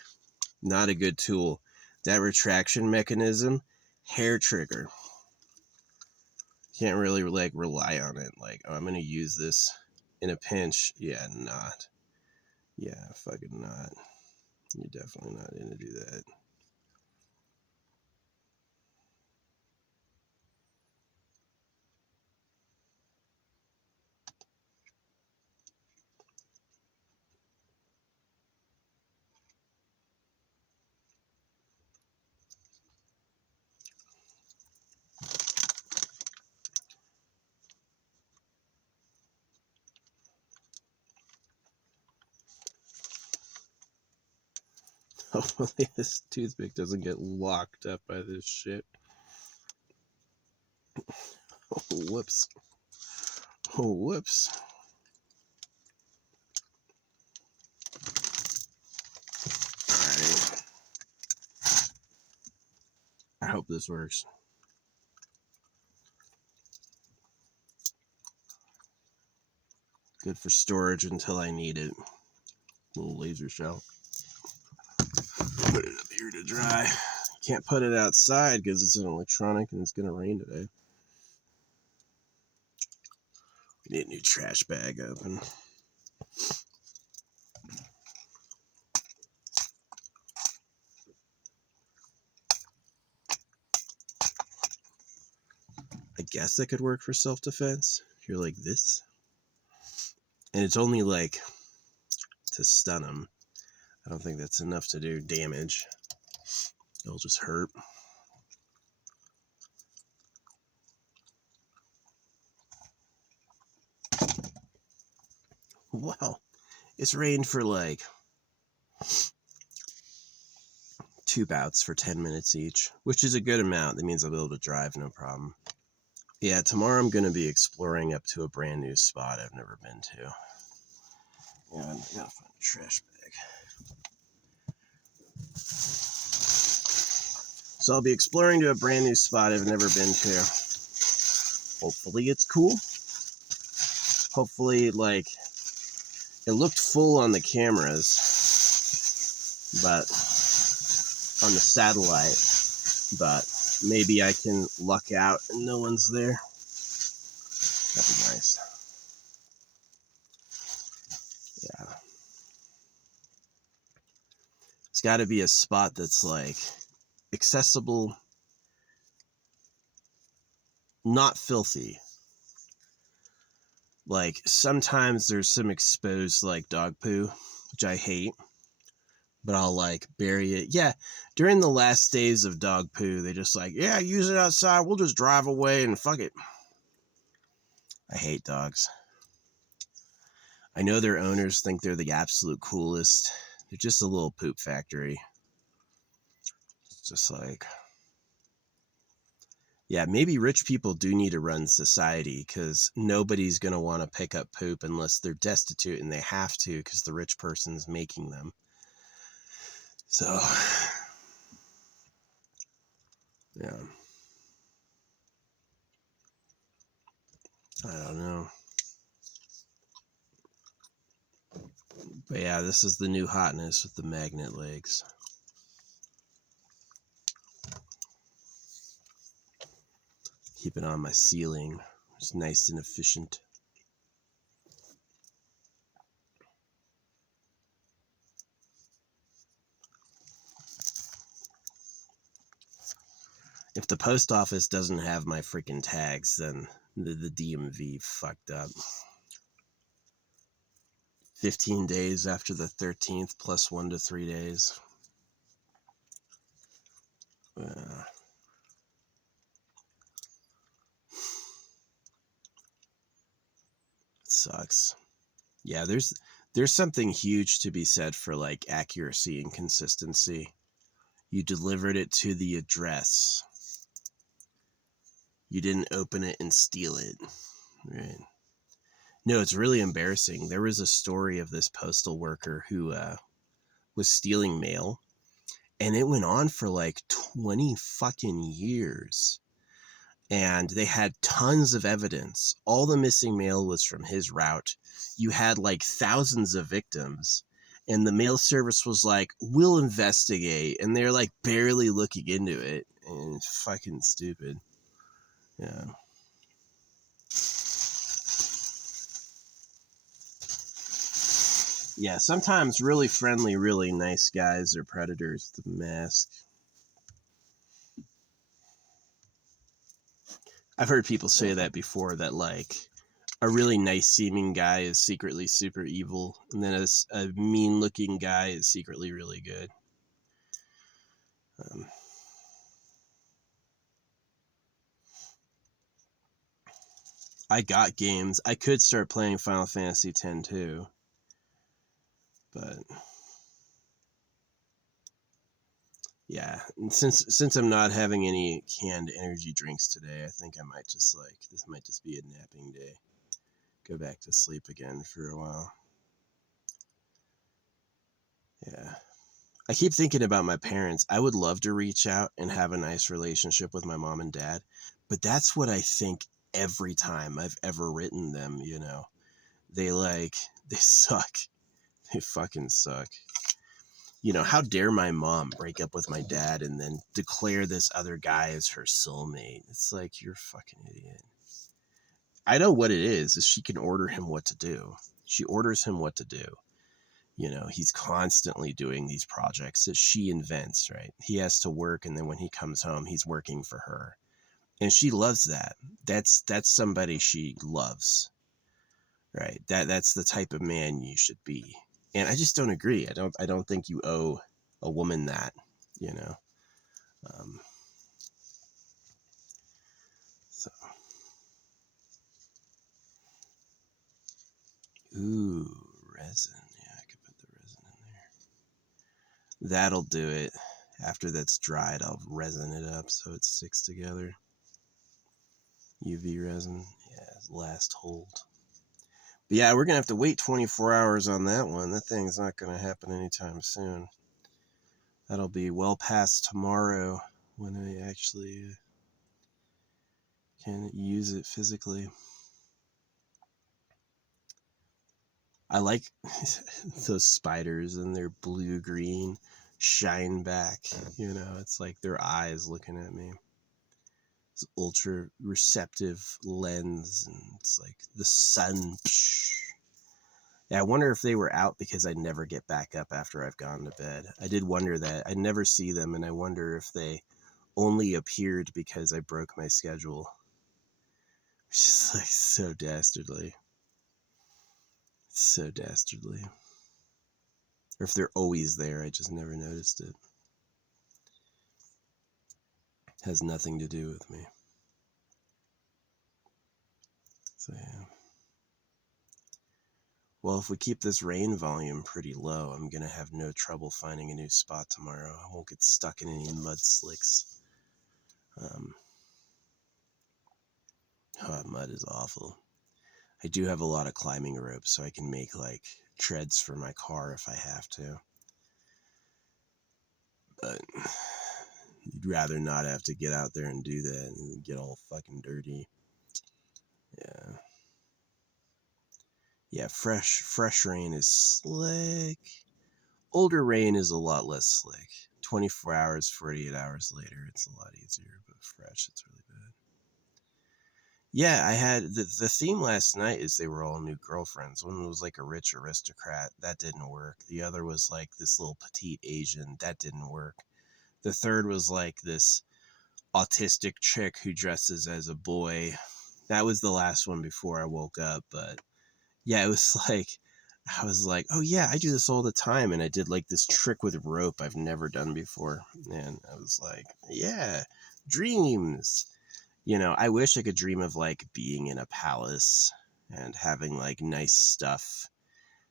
not a good tool. That retraction mechanism, hair trigger. Can't really like rely on it. Like, oh, I'm gonna use this in a pinch. Yeah, not. Yeah, fucking not. You're definitely not gonna do that. Hopefully this toothpick doesn't get locked up by this shit. Oh, whoops. Oh, whoops. Alright. I hope this works. Good for storage until I need it. Little laser shell. Put it up here to dry. Can't put it outside because it's an electronic and it's gonna rain today. We need a new trash bag open. I guess that could work for self-defense. If you're like this. And it's only like to stun them. I don't think that's enough to do damage. It'll just hurt. Wow. It's rained for like 2 bouts for 10 minutes each, which is a good amount. That means I'll be able to drive no problem. Yeah, tomorrow I'm going to be exploring up to a brand new spot I've never been to. Yeah, I gotta find a trash bag. So I'll be exploring to a brand new spot I've never been to. Hopefully it's cool. Hopefully, like, it looked full on the cameras, but on the satellite, but maybe I can luck out and no one's there. That'd be nice. Yeah. It's got to be a spot that's like accessible, not filthy. Like sometimes there's some exposed like dog poo, which I hate, but I'll like bury it. Yeah, during the last days of dog poo, they just like, yeah, use it outside. We'll just drive away and fuck it. I hate dogs. I know their owners think they're the absolute coolest. They're just a little poop factory. It's just like, yeah, maybe rich people do need to run society because nobody's going to want to pick up poop unless they're destitute and they have to because the rich person's making them. So, yeah. I don't know. But yeah, this is the new hotness with the magnet legs. Keep it on my ceiling. It's nice and efficient. If the post office doesn't have my freaking tags, then the DMV fucked up. 15 days after the 13th plus 1 to 3 days. It sucks. Yeah, there's something huge to be said for like accuracy and consistency. You delivered it to the address. You didn't open it and steal it. Right. No, it's really embarrassing. There was a story of this postal worker who was stealing mail, and it went on for like 20 fucking years. and they had tons of evidence. All the missing mail was from his route. You had like thousands of victims, and the mail service was like, we'll investigate, and they're like barely looking into it, and it's fucking stupid. Yeah. Yeah, sometimes really friendly, really nice guys are predators with a mask. I've heard people say that before, that like a really nice seeming guy is secretly super evil, and then a mean looking guy is secretly really good. I got games. I could start playing Final Fantasy X too, but yeah, and since I'm not having any canned energy drinks today, I think I might just like, this might just be a napping day. Go back to sleep again for a while. Yeah. I keep thinking about my parents. I would love to reach out and have a nice relationship with my mom and dad, but that's what I think every time I've ever written them, you know. They suck. They fucking suck. You know, how dare my mom break up with my dad and then declare this other guy as her soulmate? It's like, you're a fucking idiot. I know what it is she can order him what to do. She orders him what to do. You know, he's constantly doing these projects that she invents, right? He has to work, and then when he comes home, he's working for her. And she loves that. That's somebody she loves, right? That's the type of man you should be. And I just don't agree. I don't think you owe a woman that, you know. So, ooh, resin. Yeah, I could put the resin in there. That'll do it. After that's dried, I'll resin it up so it sticks together. UV resin. Yeah, last hold. But yeah, we're going to have to wait 24 hours on that one. That thing's not going to happen anytime soon. That'll be well past tomorrow when I actually can use it physically. I like those spiders and their blue-green shine back. You know, it's like their eyes looking at me. It's ultra receptive lens, and it's like the sun. Yeah, I wonder if they were out because I never get back up after I've gone to bed. I did wonder that. I never see them, and I wonder if they only appeared because I broke my schedule. Which is like so dastardly. So dastardly. Or if they're always there, I just never noticed it. Has nothing to do with me. So yeah. Well, if we keep this rain volume pretty low, I'm going to have no trouble finding a new spot tomorrow. I won't get stuck in any mud slicks. Mud is awful. I do have a lot of climbing ropes, so I can make like treads for my car if I have to. But you'd rather not have to get out there and do that and get all fucking dirty. Yeah. Yeah, fresh rain is slick. Older rain is a lot less slick. 24 hours, 48 hours later, it's a lot easier, but fresh, it's really bad. Yeah, I had the theme last night is they were all new girlfriends. One was like a rich aristocrat. That didn't work. The other was like this little petite Asian. That didn't work. The third was like this autistic chick who dresses as a boy. That was the last one before I woke up, but yeah, it was like, I was like, oh yeah, I do this all the time. And I did like this trick with rope I've never done before. And I was like, yeah, dreams. You know, I wish I could dream of like being in a palace and having like nice stuff,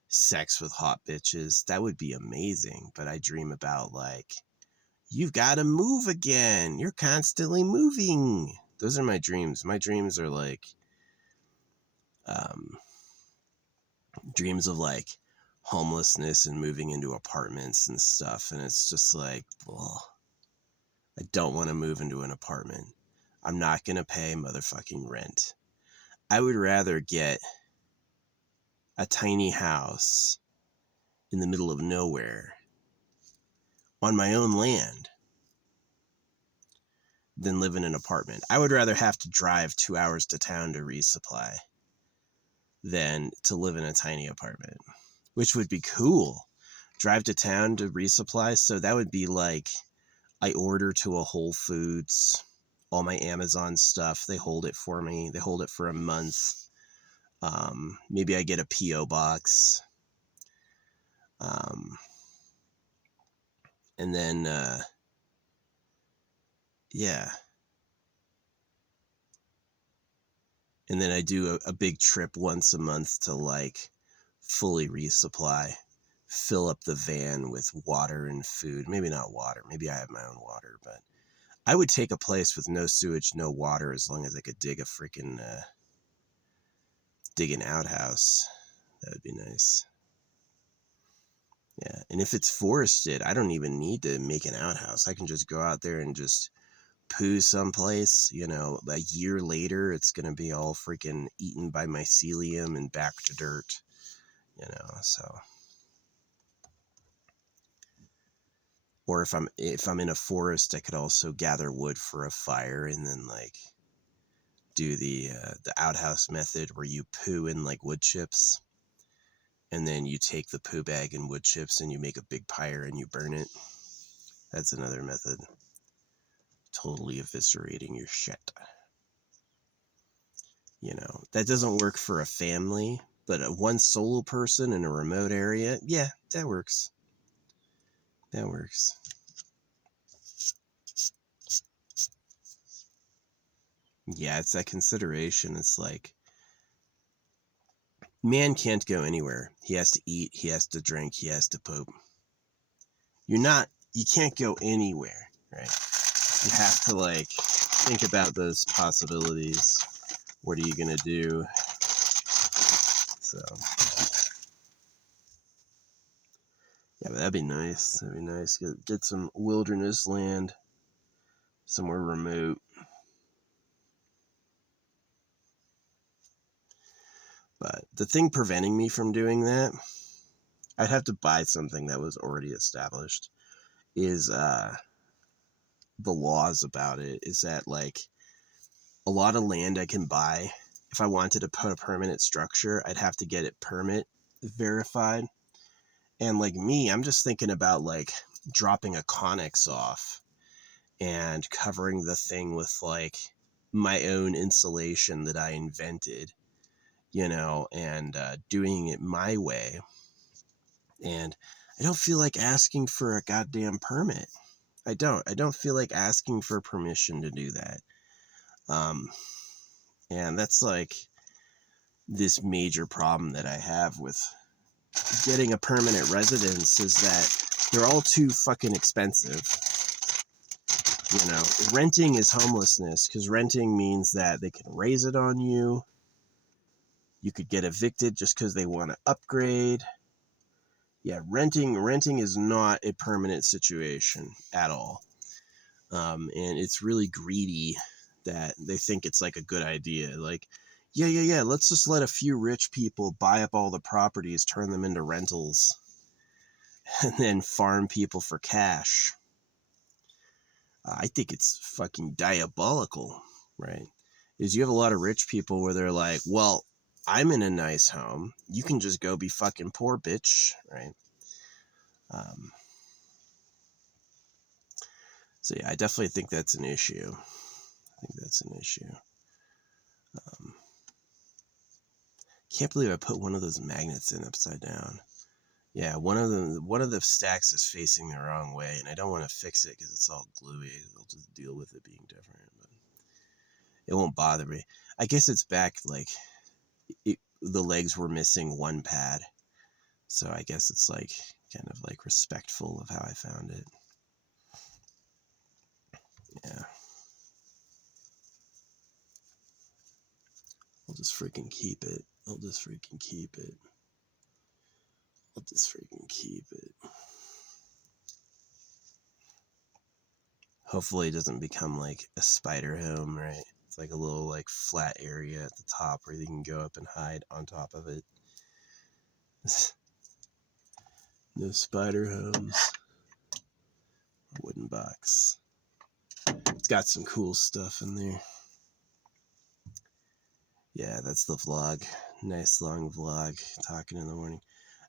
sex with hot bitches. That would be amazing. But I dream about like, you've got to move again. You're constantly moving. Those are my dreams. My dreams are like, dreams of like homelessness and moving into apartments and stuff. And it's just like, well, I don't want to move into an apartment. I'm not going to pay motherfucking rent. I would rather get a tiny house in the middle of nowhere on my own land than live in an apartment. I would rather have to drive 2 hours to town to resupply than to live in a tiny apartment, which would be cool. Drive to town to resupply. So that would be like I order to a Whole Foods, all my Amazon stuff. They hold it for me. They hold it for a month. Maybe I get a P.O. box. And then, yeah. And then I do a big trip once a month to like fully resupply, fill up the van with water and food. Maybe not water. Maybe I have my own water, but I would take a place with no sewage, no water, as long as I could dig an outhouse. That would be nice. Yeah. And if it's forested, I don't even need to make an outhouse. I can just go out there and just poo someplace. You know, a year later, it's going to be all freaking eaten by mycelium and back to dirt, you know, so. Or if I'm in a forest, I could also gather wood for a fire and then like do the outhouse method where you poo in like wood chips, and then you take the poo bag and wood chips and you make a big pyre and you burn it. That's another method. Totally eviscerating your shit. You know, that doesn't work for a family, but one solo person in a remote area, yeah, that works. That works. Yeah, it's that consideration. It's like, man can't go anywhere. He has to eat, he has to drink, he has to poop. You can't go anywhere, right? You have to like think about those possibilities. What are you gonna do? So yeah, but that'd be nice. That'd be nice. Get some wilderness land somewhere remote. But the thing preventing me from doing that, I'd have to buy something that was already established, is the laws about it. Is that like a lot of land I can buy, if I wanted to put a permanent structure, I'd have to get it permit verified. And like me, I'm just thinking about like dropping a Connex off and covering the thing with like my own insulation that I invented, you know, and doing it my way. And I don't feel like asking for a goddamn permit. I don't feel like asking for permission to do that. And that's like this major problem that I have with getting a permanent residence, is that they're all too fucking expensive. You know, renting is homelessness, because renting means that they can raise it on you. You could get evicted just because they want to upgrade. Yeah, renting is not a permanent situation at all. And it's really greedy that they think it's like a good idea. Like, yeah, let's just let a few rich people buy up all the properties, turn them into rentals, and then farm people for cash. I think it's fucking diabolical, right? Is you have a lot of rich people where they're like, well, I'm in a nice home. You can just go be fucking poor, bitch, right? So yeah, I definitely think that's an issue. Can't believe I put one of those magnets in upside down. Yeah, one of the stacks is facing the wrong way, and I don't want to fix it because it's all gluey. I'll just deal with it being different, but it won't bother me. I guess it's back, like, the legs were missing one pad, so I guess it's like kind of like respectful of how I found it. Yeah. I'll just freaking keep it. Hopefully it doesn't become like a spider home, right? It's like a little like flat area at the top where you can go up and hide on top of it. No spider homes. Wooden box. It's got some cool stuff in there. Yeah, that's the vlog. Nice long vlog, talking in the morning.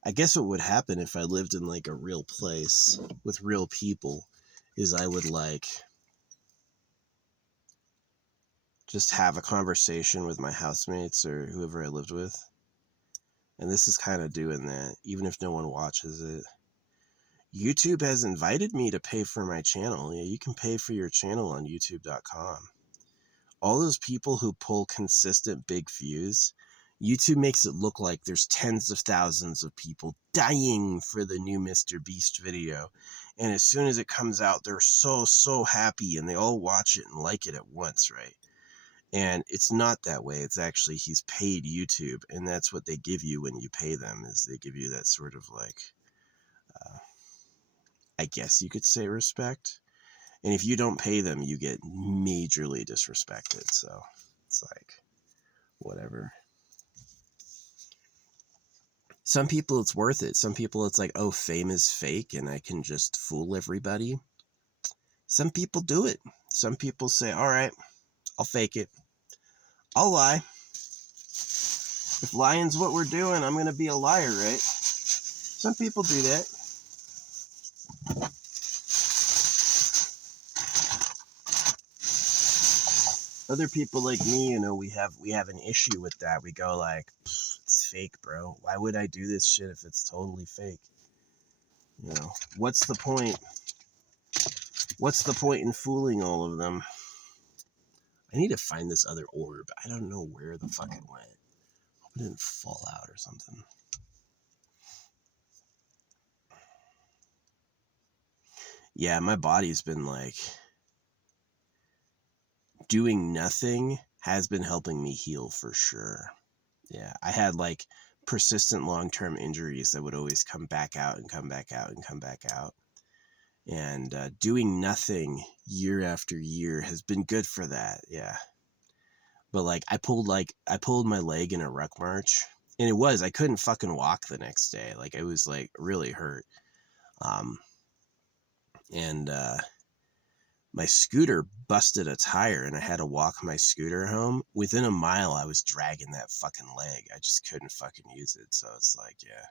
I guess what would happen if I lived in like a real place with real people is I would like just have a conversation with my housemates or whoever I lived with. And this is kind of doing that, even if no one watches it. YouTube has invited me to pay for my channel. Yeah, you can pay for your channel on youtube.com. All those people who pull consistent big views, YouTube makes it look like there's tens of thousands of people dying for the new Mr. Beast video. And as soon as it comes out, they're so happy and they all watch it and like it at once, right? And it's not that way. It's actually, he's paid YouTube, and that's what they give you when you pay them, is they give you that sort of like, I guess you could say, respect. And if you don't pay them, you get majorly disrespected. So it's like, whatever. Some people it's worth it. Some people it's like, oh, fame is fake and I can just fool everybody. Some people do it. Some people say, all right, I'll fake it. I'll lie. If lying's what we're doing, I'm going to be a liar, right? Some people do that. Other people like me, you know, we have an issue with that. We go like, it's fake, bro. Why would I do this shit if it's totally fake? You know, what's the point? What's the point in fooling all of them? I need to find this other orb. I don't know where the fuck it went. I hope it didn't fall out or something. Yeah, my body's been like, doing nothing has been helping me heal for sure. Yeah, I had like persistent long-term injuries that would always come back out and come back out and come back out. And doing nothing year after year has been good for that. Yeah. But like I pulled my leg in a ruck march, and I couldn't fucking walk the next day. Like I was like really hurt. And my scooter busted a tire and I had to walk my scooter home. Within a mile, I was dragging that fucking leg. I just couldn't fucking use it. So it's like, yeah,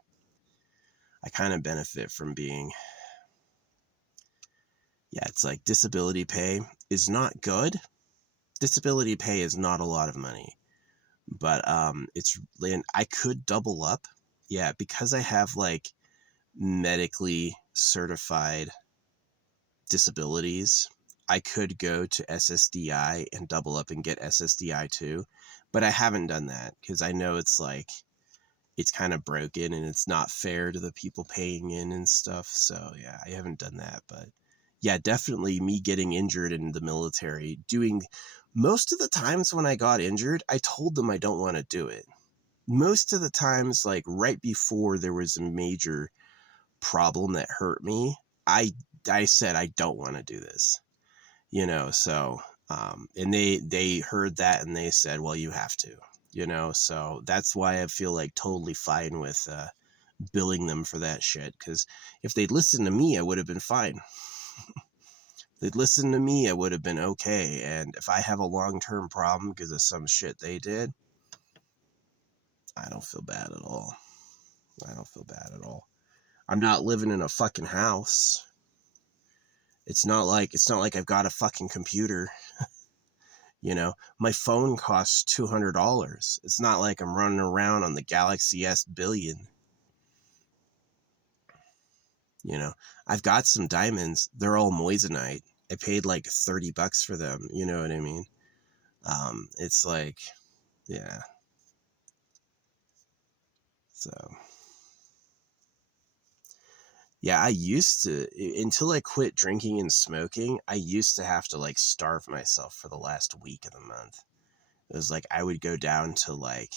I kind of benefit from being, yeah, it's like disability pay is not good. Disability pay is not a lot of money, but and I could double up. Yeah, because I have like medically certified disabilities, I could go to SSDI and double up and get SSDI too, but I haven't done that because I know it's like, it's kind of broken and it's not fair to the people paying in and stuff. So yeah, I haven't done that, but yeah, definitely me getting injured in the military, doing most of the times when I got injured, I told them I don't want to do it. Most of the times, like right before there was a major problem that hurt me, I said, I don't want to do this, you know? So, and they heard that and they said, well, you have to, you know? So that's why I feel like totally fine with, billing them for that shit. Cause if they'd listened to me, I would have been fine. They'd listened to me, I would have been okay. And if I have a long-term problem because of some shit they did, I don't feel bad at all. I don't feel bad at all. I'm not living in a fucking house. It's not like I've got a fucking computer. You know, my phone costs $200. It's not like I'm running around on the Galaxy S Billion. You know, I've got some diamonds. They're all moissanite. I paid like $30 for them. You know what I mean? It's like, yeah. So, yeah, I used to, until I quit drinking and smoking, I used to have to like starve myself for the last week of the month. It was like, I would go down to like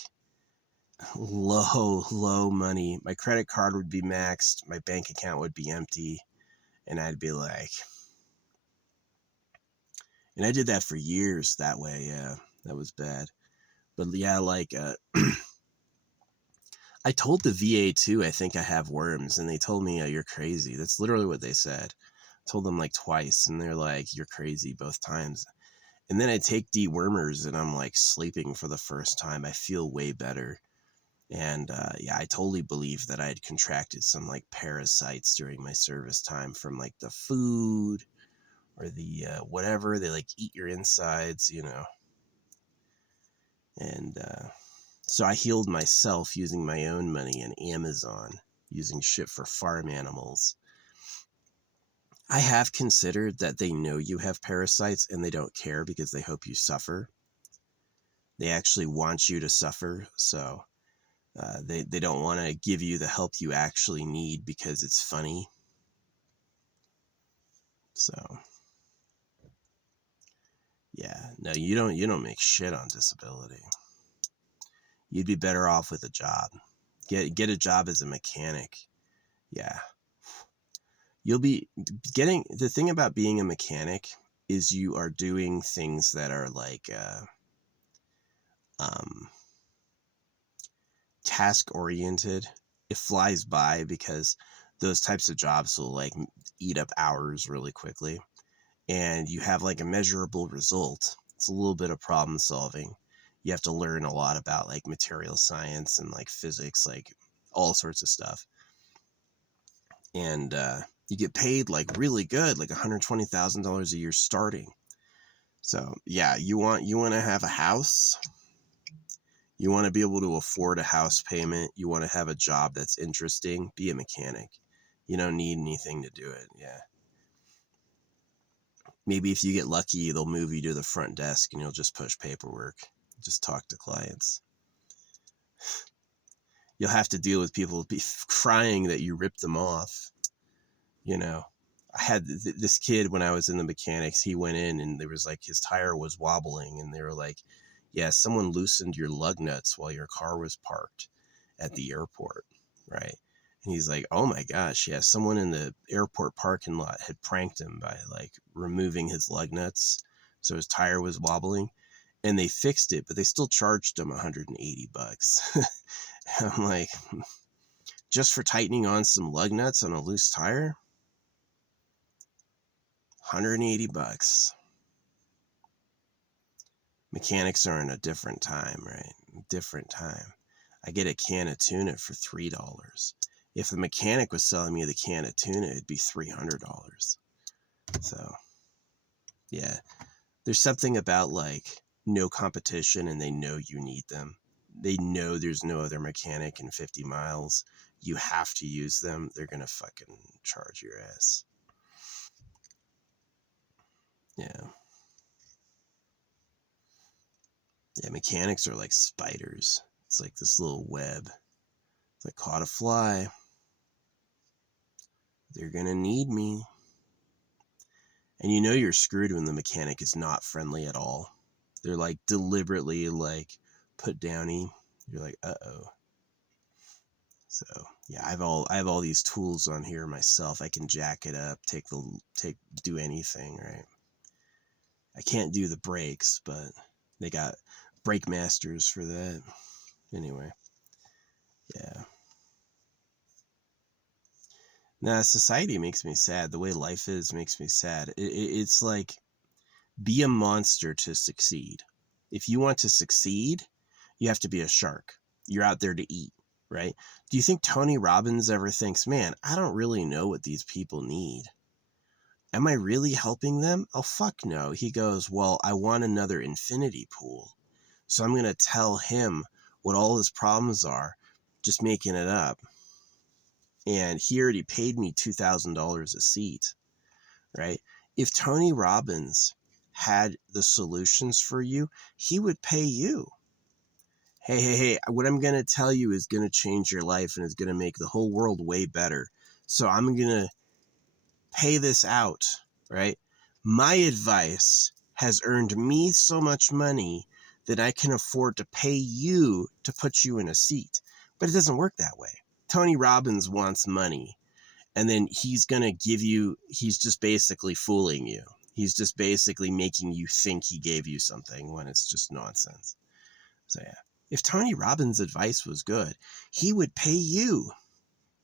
low money. My credit card would be maxed. My bank account would be empty. And I'd be like, And I did that for years that way. Yeah, that was bad. But yeah, like, I told the VA too, I think I have worms, and they told me, you're crazy. That's literally what they said. I told them like twice, and they're like, you're crazy both times. And then I take dewormers, and I'm like sleeping for the first time. I feel way better. And yeah, I totally believe that I had contracted some like parasites during my service time from like the food or the whatever. They like eat your insides, you know. And so I healed myself using my own money and Amazon, using shit for farm animals. I have considered that they know you have parasites and they don't care because they hope you suffer. They actually want you to suffer, so they don't want to give you the help you actually need because it's funny. So yeah, no, you don't make shit on disability. You'd be better off with a job. Get a job as a mechanic. Yeah. You'll be getting, the thing about being a mechanic is you are doing things that are like um task oriented. It flies by because those types of jobs will like eat up hours really quickly, and you have like a measurable result. It's a little bit of problem solving. You have to learn a lot about like material science and like physics, like all sorts of stuff. And you get paid like really good, like $120,000 a year starting. So yeah, you want to have a house. You want to be able to afford a house payment. You want to have a job that's interesting. Be a mechanic. You don't need anything to do it. Yeah. Maybe if you get lucky, they'll move you to the front desk and you'll just push paperwork, just talk to clients. You'll have to deal with people crying that you ripped them off. You know, I had this kid when I was in the mechanics. He went in and there was like his tire was wobbling, and they were like, yeah, someone loosened your lug nuts while your car was parked at the airport, right? And he's like, oh my gosh, yeah, someone in the airport parking lot had pranked him by like removing his lug nuts, so his tire was wobbling, and they fixed it, but they still charged him $180. I'm like, just for tightening on some lug nuts on a loose tire? $180. Mechanics are in a different time, right? Different time. I get a can of tuna for $3. If the mechanic was selling me the can of tuna, it'd be $300. So, yeah, there's something about like no competition, and they know you need them. They know there's no other mechanic in 50 miles. You have to use them. They're going to fucking charge your ass. Yeah. Yeah, mechanics are like spiders. It's like this little web. If I caught a fly, they're going to need me. And you know you're screwed when the mechanic is not friendly at all. They're like deliberately like put downy. You're like, uh-oh. So yeah, I have all these tools on here myself. I can jack it up, do anything, right? I can't do the brakes, but they got brake masters for that. Anyway, yeah. Nah, society makes me sad. The way life is makes me sad. It's like, be a monster to succeed. If you want to succeed, you have to be a shark. You're out there to eat, right? Do you think Tony Robbins ever thinks, man, I don't really know what these people need? Am I really helping them? Oh, fuck no. He goes, well, I want another infinity pool. So I'm going to tell him what all his problems are, just making it up. And he already paid me $2,000 a seat, right? If Tony Robbins had the solutions for you, he would pay you. Hey, what I'm going to tell you is going to change your life and is going to make the whole world way better. So I'm going to pay this out, right? My advice has earned me so much money that I can afford to pay you to put you in a seat. But it doesn't work that way. Tony Robbins wants money, and then he's going to give you, he's just basically fooling you. He's just basically making you think he gave you something when it's just nonsense. So yeah, if Tony Robbins' advice was good, he would pay you,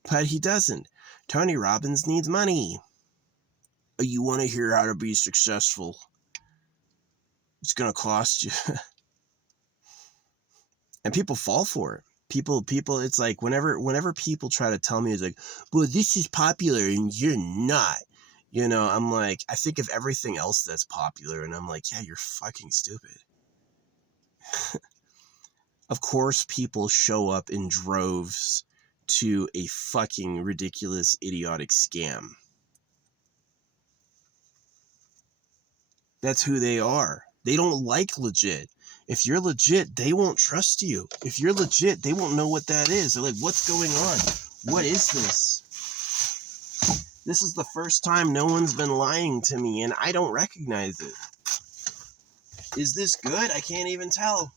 but he doesn't. Tony Robbins needs money. You want to hear how to be successful? It's going to cost you. And people fall for it. People, it's like whenever people try to tell me, it's like, well, this is popular and you're not. You know, I'm like, I think of everything else that's popular and I'm like, yeah, you're fucking stupid. Of course, people show up in droves to a fucking ridiculous, idiotic scam. That's who they are. They don't like legit. If you're legit, they won't trust you. If you're legit, they won't know what that is. They're like, what's going on? What is this? This is the first time no one's been lying to me and I don't recognize it. Is this good? I can't even tell.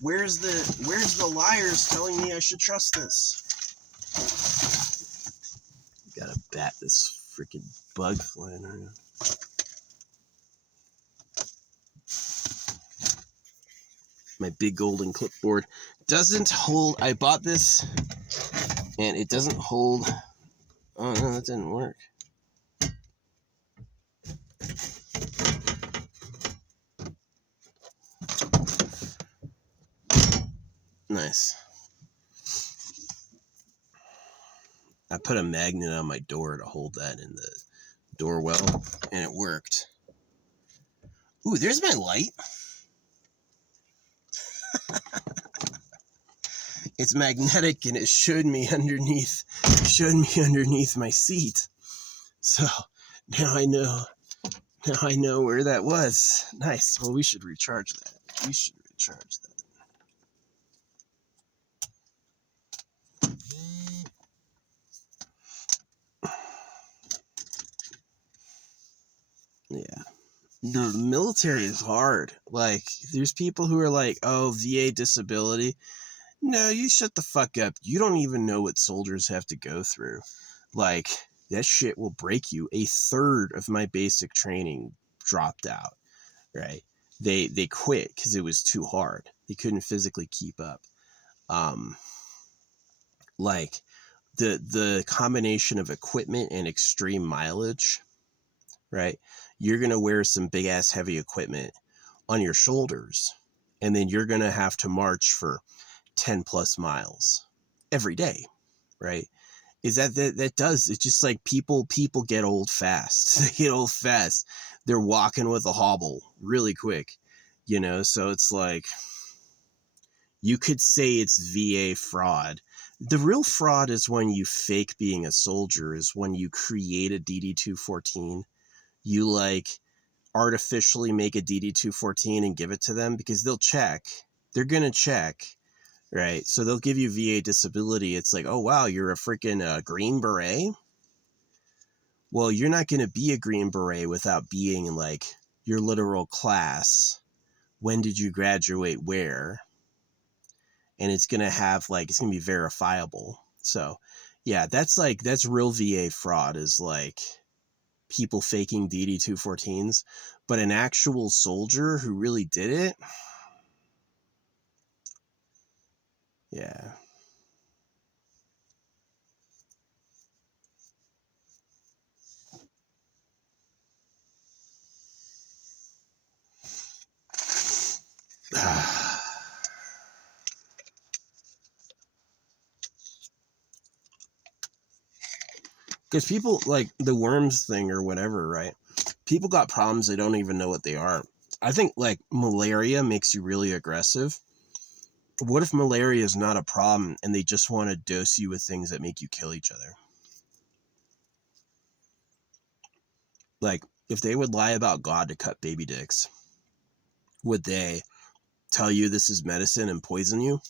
Where's the liars telling me I should trust this? Gotta bat this freaking bug flying around. My big golden clipboard doesn't hold. I bought this and it doesn't hold. Oh no, that didn't work. Nice. I put a magnet on my door to hold that in the door well, and it worked. Ooh, there's my light. It's magnetic and it showed me underneath my seat. So now I know where that was. Nice. Well, we should recharge that. Yeah. The military is hard. Like, there's people who are like, oh, VA disability. No, you shut the fuck up. You don't even know what soldiers have to go through. Like, that shit will break you. A third of my basic training dropped out, right? They quit because it was too hard. They couldn't physically keep up. Like, the combination of equipment and extreme mileage, right? You're going to wear some big ass heavy equipment on your shoulders, and then you're going to have to march for 10 plus miles every day, right? Is that does, it's just like people get old fast. They get old fast. They're walking with a hobble really quick, you know? So it's like, you could say it's VA fraud. The real fraud is when you fake being a soldier, is when you create a DD-214. You like artificially make a DD-214 and give it to them because they'll check. They're going to check, right? So they'll give you VA disability. It's like, oh, wow, you're a freaking Green Beret. Well, you're not going to be a Green Beret without being in like your literal class. When did you graduate? Where? And it's going to have like, it's going to be verifiable. So yeah, that's real VA fraud, is like people faking DD-214s, but an actual soldier who really did it. Yeah. Because people like the worms thing or whatever, right? People got problems they don't even know what they are. I think like malaria makes you really aggressive. What if malaria is not a problem and they just want to dose you with things that make you kill each other? Like, if they would lie about God to cut baby dicks, would they tell you this is medicine and poison you?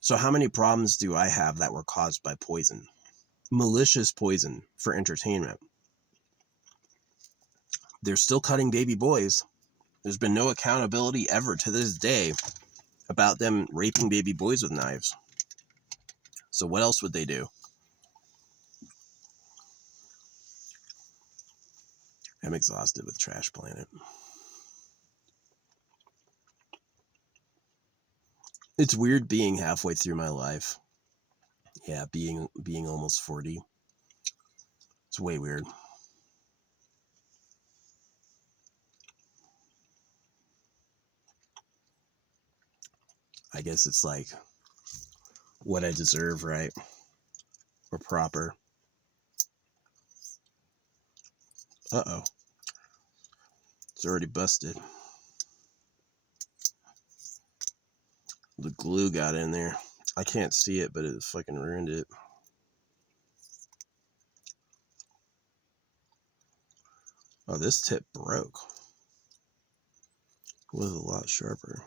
So how many problems do I have that were caused by poison? Malicious poison for entertainment. They're still cutting baby boys. There's been no accountability ever to this day about them raping baby boys with knives. So what else would they do? I'm exhausted with Trash Planet. It's weird being halfway through my life. Yeah, being almost 40. It's way weird. I guess it's like what I deserve, right? Or proper. Uh-oh. It's already busted. The glue got in there. I can't see it, but it fucking ruined it. Oh, this tip broke. It was a lot sharper.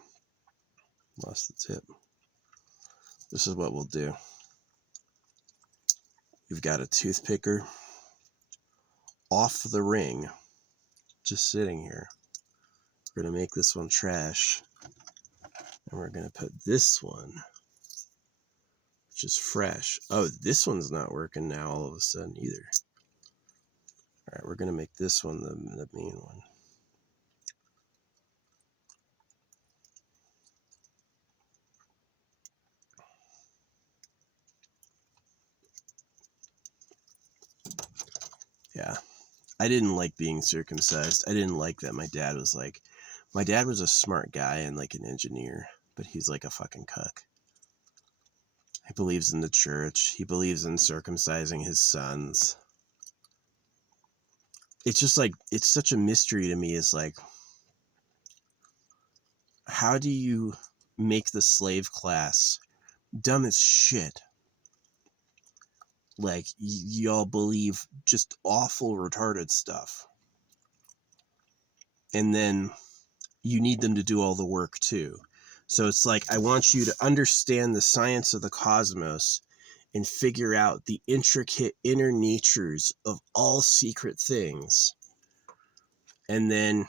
Lost the tip. This is what we'll do. You've got a toothpicker off the ring, just sitting here. We're going to make this one trash. And we're going to put this one, which is fresh. Oh, this one's not working now all of a sudden either. All right, we're going to make this one the main one. Yeah. I didn't like being circumcised. I didn't like that my dad was a smart guy and like an engineer, but he's like a fucking cuck. He believes in the church. He believes in circumcising his sons. It's just like, it's such a mystery to me. It's like, how do you make the slave class dumb as shit? Like, y'all believe just awful, retarded stuff. And then you need them to do all the work too. So it's like, I want you to understand the science of the cosmos and figure out the intricate inner natures of all secret things. And then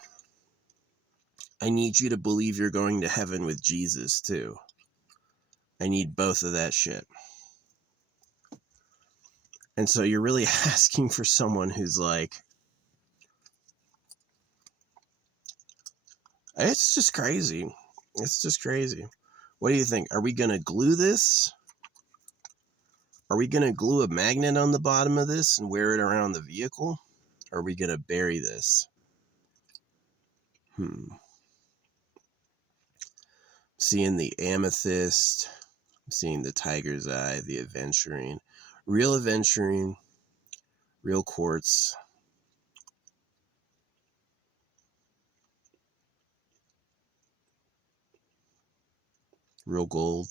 I need you to believe you're going to heaven with Jesus too. I need both of that shit. And so you're really asking for someone who's like, it's just crazy. It's just crazy. What do you think? Are we going to glue this? Are we going to glue a magnet on the bottom of this and wear it around the vehicle? Or are we going to bury this? Seeing the amethyst. I'm seeing the tiger's eye, the aventurine. Real aventurine. Real quartz. Real gold.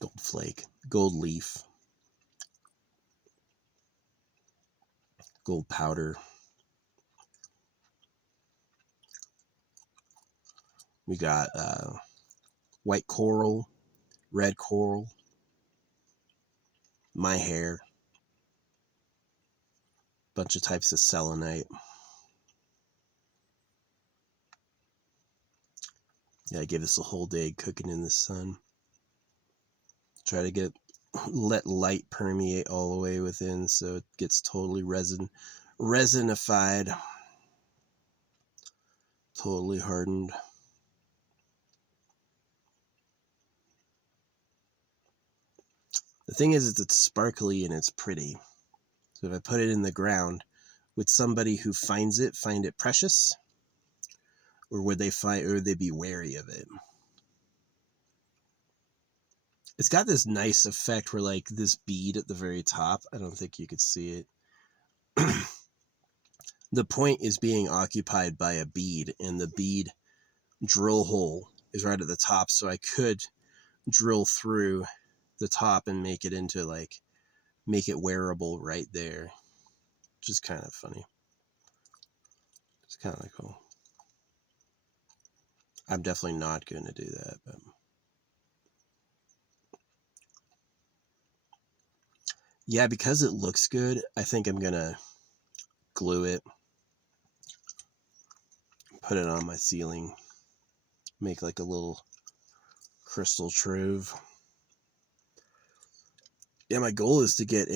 Gold flake. Gold leaf. Gold powder. We got white coral, red coral, my hair, bunch of types of selenite. Yeah, I gave this a whole day cooking in the sun. Try to let light permeate all the way within so it gets totally resinified, totally hardened. The thing is, it's sparkly and it's pretty. So if I put it in the ground, would somebody who finds it find it precious? Or would they be wary of it? It's got this nice effect where like this bead at the very top, I don't think you could see it. The point is being occupied by a bead, and the bead drill hole is right at the top, so I could drill through the top and make it wearable right there, which is kind of funny. It's kind of cool. I'm definitely not going to do that, but yeah, because it looks good, I think I'm going to glue it, put it on my ceiling, make like a little crystal trove. Yeah, my goal is to get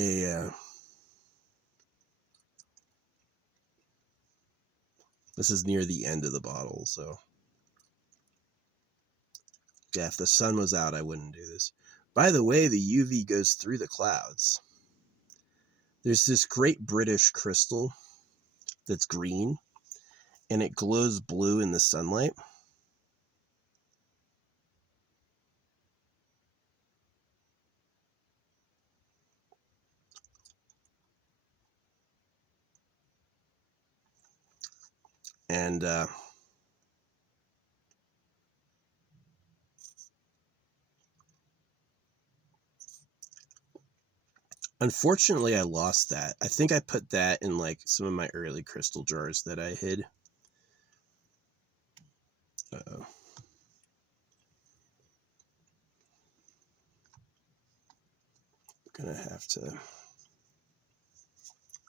This is near the end of the bottle, so yeah, if the sun was out, I wouldn't do this. By the way, the UV goes through the clouds. There's this Great British crystal that's green, and it glows blue in the sunlight. And unfortunately, I lost that. I think I put that in like some of my early crystal jars that I hid. Uh-oh. Gonna have to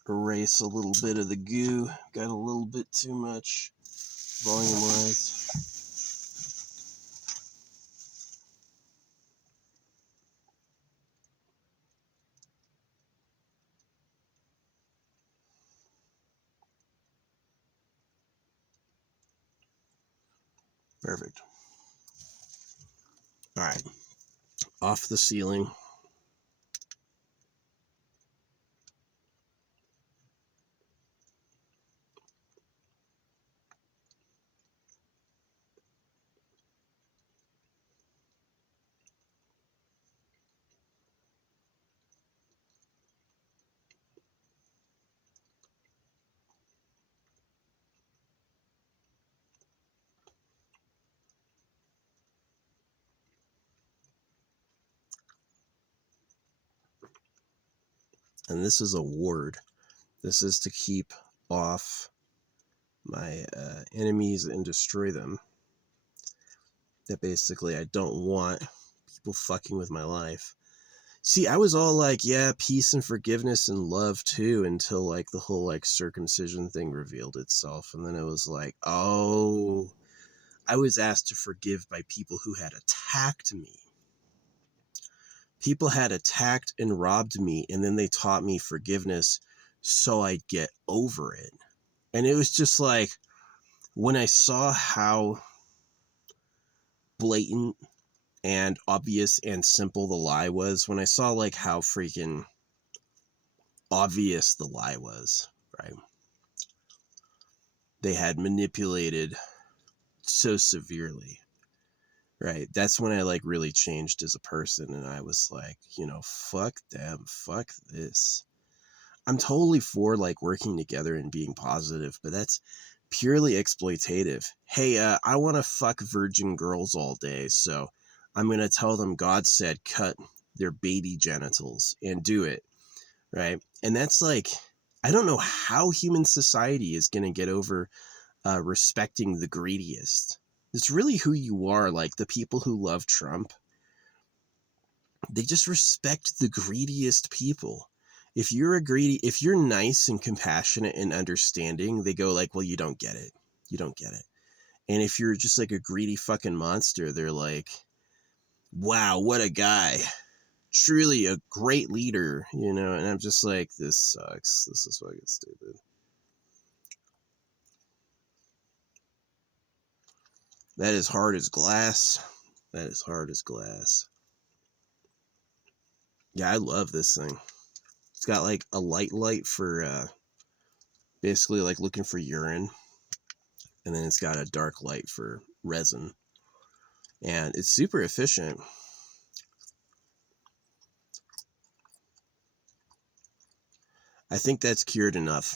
erase a little bit of the goo. Got a little bit too much volume-wise. Perfect. All right. Off the ceiling. And this is a ward. This is to keep off my enemies and destroy them. That basically I don't want people fucking with my life. See, I was all like, yeah, peace and forgiveness and love too, until like the whole like circumcision thing revealed itself. And then it was like, oh, I was asked to forgive by people who had attacked me. People had attacked and robbed me, and then they taught me forgiveness so I'd get over it. And it was just like, when I saw how blatant and obvious and simple the lie was, when I saw like how freaking obvious the lie was, right? They had manipulated so severely, right? That's when I like really changed as a person, and I was like, you know, fuck them, fuck this. I'm totally for like working together and being positive, but that's purely exploitative. Hey, I want to fuck virgin girls all day, so I'm going to tell them God said cut their baby genitals and do it, right? And that's like, I don't know how human society is going to get over respecting the greediest. It's really who you are. Like the people who love Trump, they just respect the greediest people. If you're if you're nice and compassionate and understanding, they go like, well, you don't get it. You don't get it. And if you're just like a greedy fucking monster, they're like, wow, what a guy. Truly a great leader, you know? And I'm just like, this sucks. This is fucking stupid. That is hard as glass. That is hard as glass. Yeah, I love this thing. It's got like a light for basically like looking for urine. And then it's got a dark light for resin. And it's super efficient. I think that's cured enough.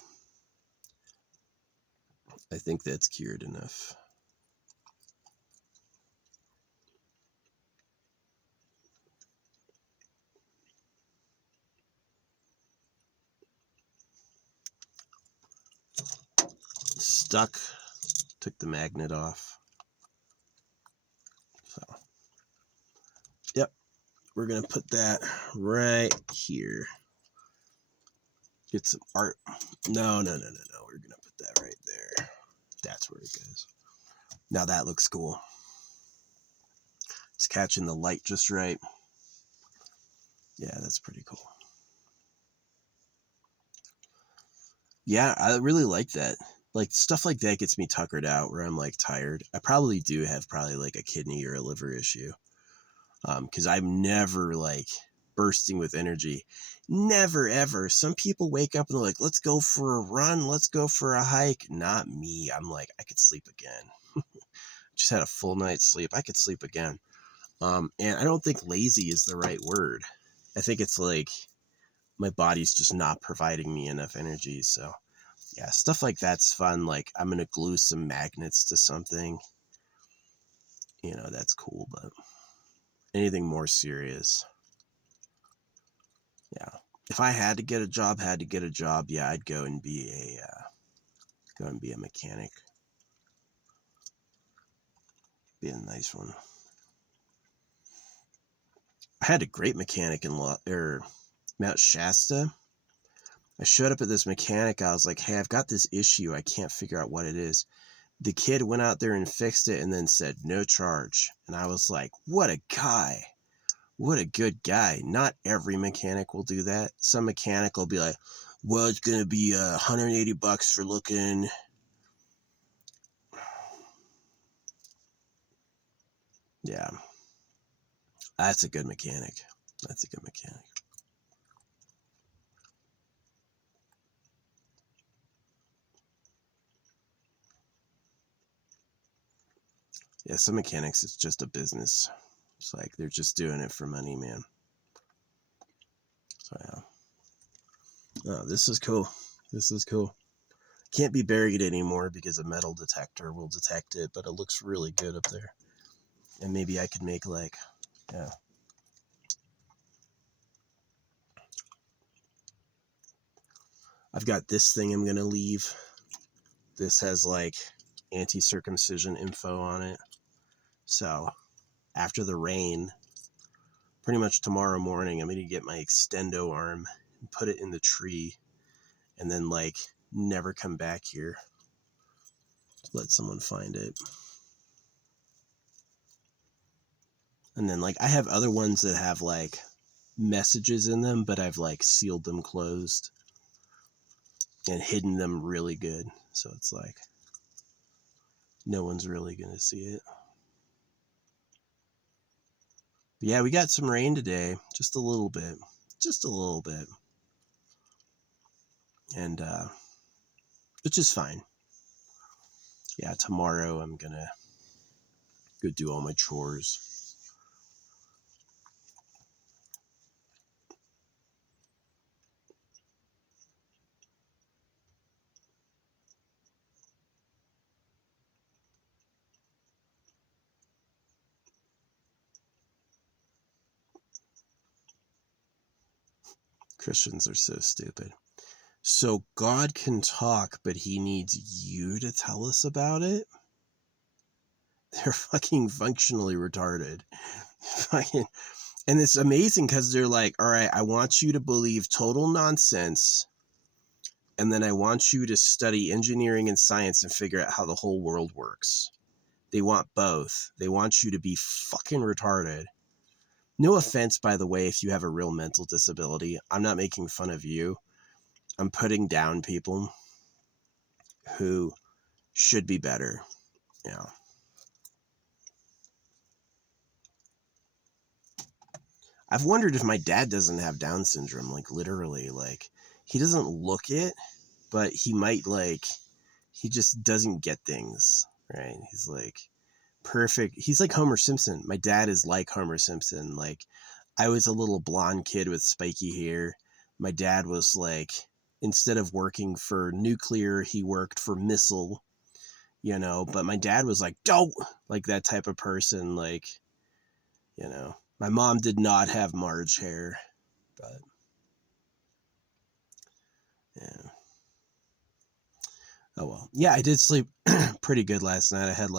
I think that's cured enough. Stuck. Took the magnet off. So, yep. We're going to put that right here. Get some art. No. We're going to put that right there. That's where it goes. Now that looks cool. It's catching the light just right. Yeah, that's pretty cool. Yeah, I really like that. like stuff like that gets me tuckered out where I'm like tired. I probably do have like a kidney or a liver issue. Because I'm never like bursting with energy. Never ever. Some people wake up and they're like, let's go for a run, let's go for a hike. Not me. I'm like, I could sleep again. Just had a full night's sleep. I could sleep again. And I don't think lazy is the right word. I think it's like my body's just not providing me enough energy. So yeah, stuff like that's fun. Like I'm gonna glue some magnets to something. That's cool, but anything more serious. Yeah. If I had to get a job, yeah, I'd go and be a mechanic. Be a nice one. I had a great mechanic in Mount Shasta. I showed up at this mechanic. I was like, hey, I've got this issue. I can't figure out what it is. The kid went out there and fixed it and then said, no charge. And I was like, what a guy. What a good guy. Not every mechanic will do that. Some mechanic will be like, well, it's going to be $180 for looking. Yeah. That's a good mechanic. That's a good mechanic. Yeah, some mechanics, it's just a business. It's like they're just doing it for money, man. So, yeah. Oh, this is cool. This is cool. Can't be buried anymore because a metal detector will detect it, but it looks really good up there. And maybe I could make yeah. I've got this thing I'm going to leave. This has anti-circumcision info on it. So after the rain, pretty much tomorrow morning, I'm going to get my extendo arm and put it in the tree and then never come back here. Let someone find it. And then I have other ones that have messages in them, but I've sealed them closed and hidden them really good. So it's no one's really going to see it. But yeah, we got some rain today, just a little bit. And which is fine. Yeah, tomorrow I'm going to go do all my chores. Christians are so stupid. So God can talk, but he needs you to tell us about it? They're fucking functionally retarded. And it's amazing because they're like, all right, I want you to believe total nonsense. And then I want you to study engineering and science and figure out how the whole world works. They want both. They want you to be fucking retarded. No offense, by the way, if you have a real mental disability. I'm not making fun of you. I'm putting down people who should be better. Yeah. I've wondered if my dad doesn't have Down syndrome, literally, he doesn't look it, but he might he just doesn't get things, right? He's perfect. He's like Homer Simpson. My dad is like Homer Simpson. I was a little blonde kid with spiky hair. My dad was instead of working for nuclear, he worked for missile, but my dad was don't, that type of person, my mom did not have Marge hair, but yeah. Oh well. Yeah, I did sleep pretty good last night. I had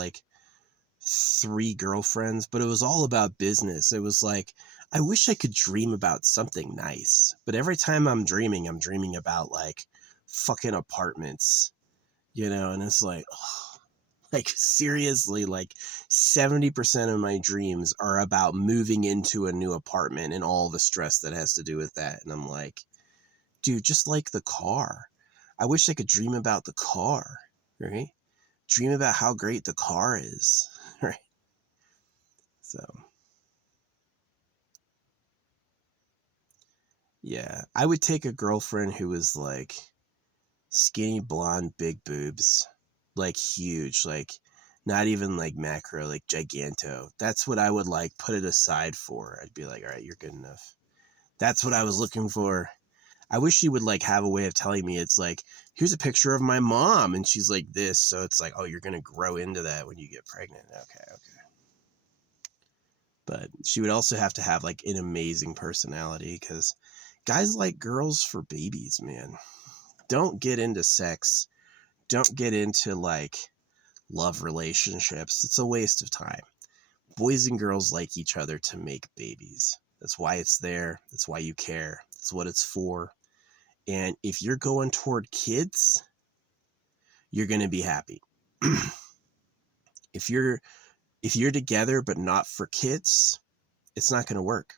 3 girlfriends, but it was all about business. It was I wish I could dream about something nice, but every time I'm dreaming about fucking apartments, and it's seriously, 70% of my dreams are about moving into a new apartment and all the stress that has to do with that. And I'm dude, just the car. I wish I could dream about the car. right? Dream about how great the car is, right? So, yeah, I would take a girlfriend who was like skinny blonde, big boobs, like huge, like not even like macro, like giganto. That's what I would like put it aside for. I'd be like, all right, you're good enough. That's what I was looking for. I wish she would like have a way of telling me. It's like, here's a picture of my mom and she's like this. So it's like, oh, you're going to grow into that when you get pregnant. Okay. But she would also have to have like an amazing personality because guys like girls for babies, man. Don't get into sex. Don't get into like love relationships. It's a waste of time. Boys and girls like each other to make babies. That's why it's there. That's why you care. That's what it's for. And if you're going toward kids, you're going to be happy. if you're together but not for kids, it's not going to work.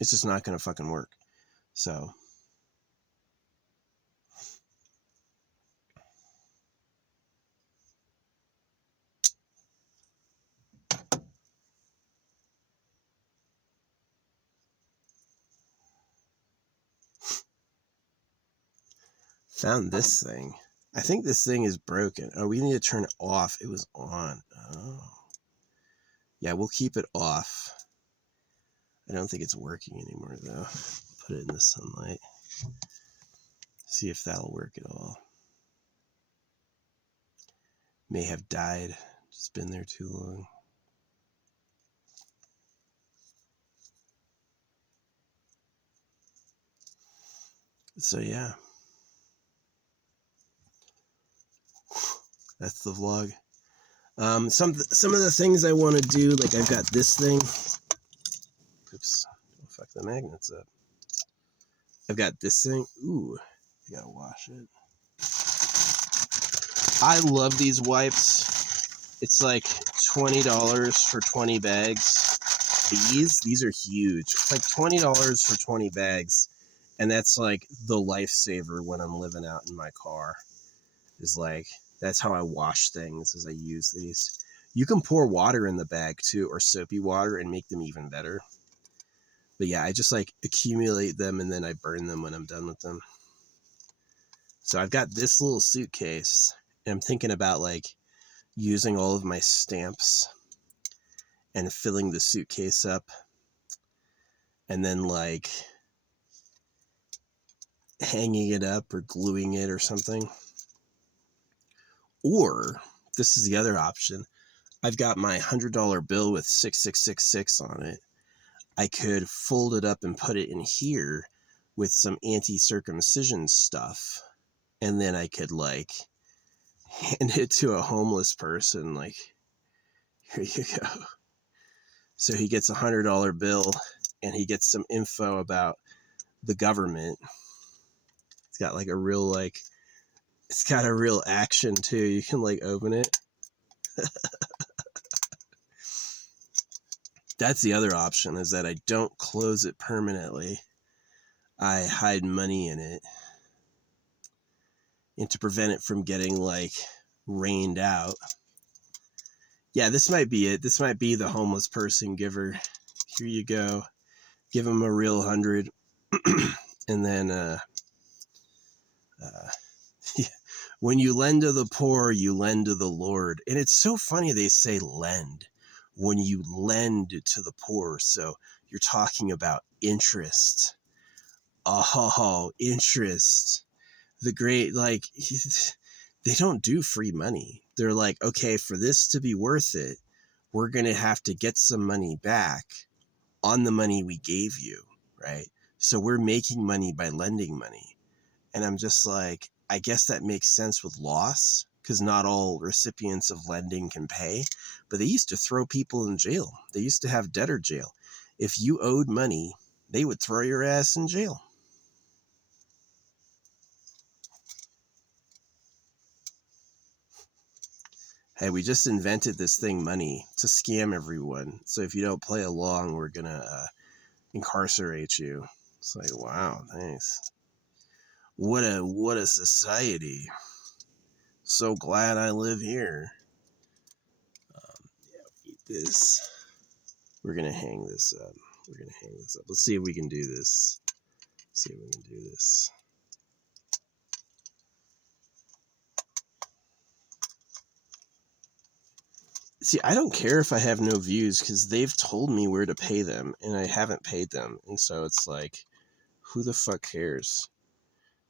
It's just not going to fucking work. So found this thing. I think this thing is broken. Oh, we need to turn it off. It was on. Oh. Yeah, we'll keep it off. I don't think it's working anymore, though. Put it in the sunlight. See if that'll work at all. May have died. Just been there too long. So, yeah. That's the vlog. Some of the things I want to do, like I've got this thing. Oops. Don't fuck the magnets up. I've got this thing. Ooh. I gotta wash it. I love these wipes. It's like $20 for 20 bags. These are huge. It's like $20 for 20 bags. And that's like the lifesaver when I'm living out in my car. Is like, that's how I wash things, as I use these. You can pour water in the bag too, or soapy water, and make them even better. But yeah, I just like accumulate them and then I burn them when I'm done with them. So I've got this little suitcase and I'm thinking about like using all of my stamps and filling the suitcase up and then like hanging it up or gluing it or something. Or this is the other option. I've got my $100 bill with 6666 on it. I could fold it up and put it in here with some anti-circumcision stuff. And then I could like hand it to a homeless person. Like, here you go. So he gets a $100 bill and he gets some info about the government. It's got like a real, like, it's got a real action too. You can like open it. That's the other option, is that I don't close it permanently. I hide money in it. And to prevent it from getting like rained out. Yeah, this might be it. This might be the homeless person giver. Here you go. Give him a real 100. And then, when you lend to the poor, you lend to the Lord. And it's so funny they say lend when you lend to the poor. So you're talking about interest. Oh, interest. The great, like, they don't do free money. They're like, okay, for this to be worth it, we're going to have to get some money back on the money we gave you, right? So we're making money by lending money. And I'm just like, I guess that makes sense with loss, because not all recipients of lending can pay. But they used to throw people in jail. They used to have debtor jail. If you owed money, they would throw your ass in jail. Hey, we just invented this thing, money, to scam everyone. So if you don't play along, we're going to incarcerate you. It's like, wow, thanks. What a society. so glad I live here. Eat this. We're gonna hang this up. Let's see if we can do this. See, I don't care if I have no views because they've told me where to pay them and I haven't paid them. And so it's like, who the fuck cares?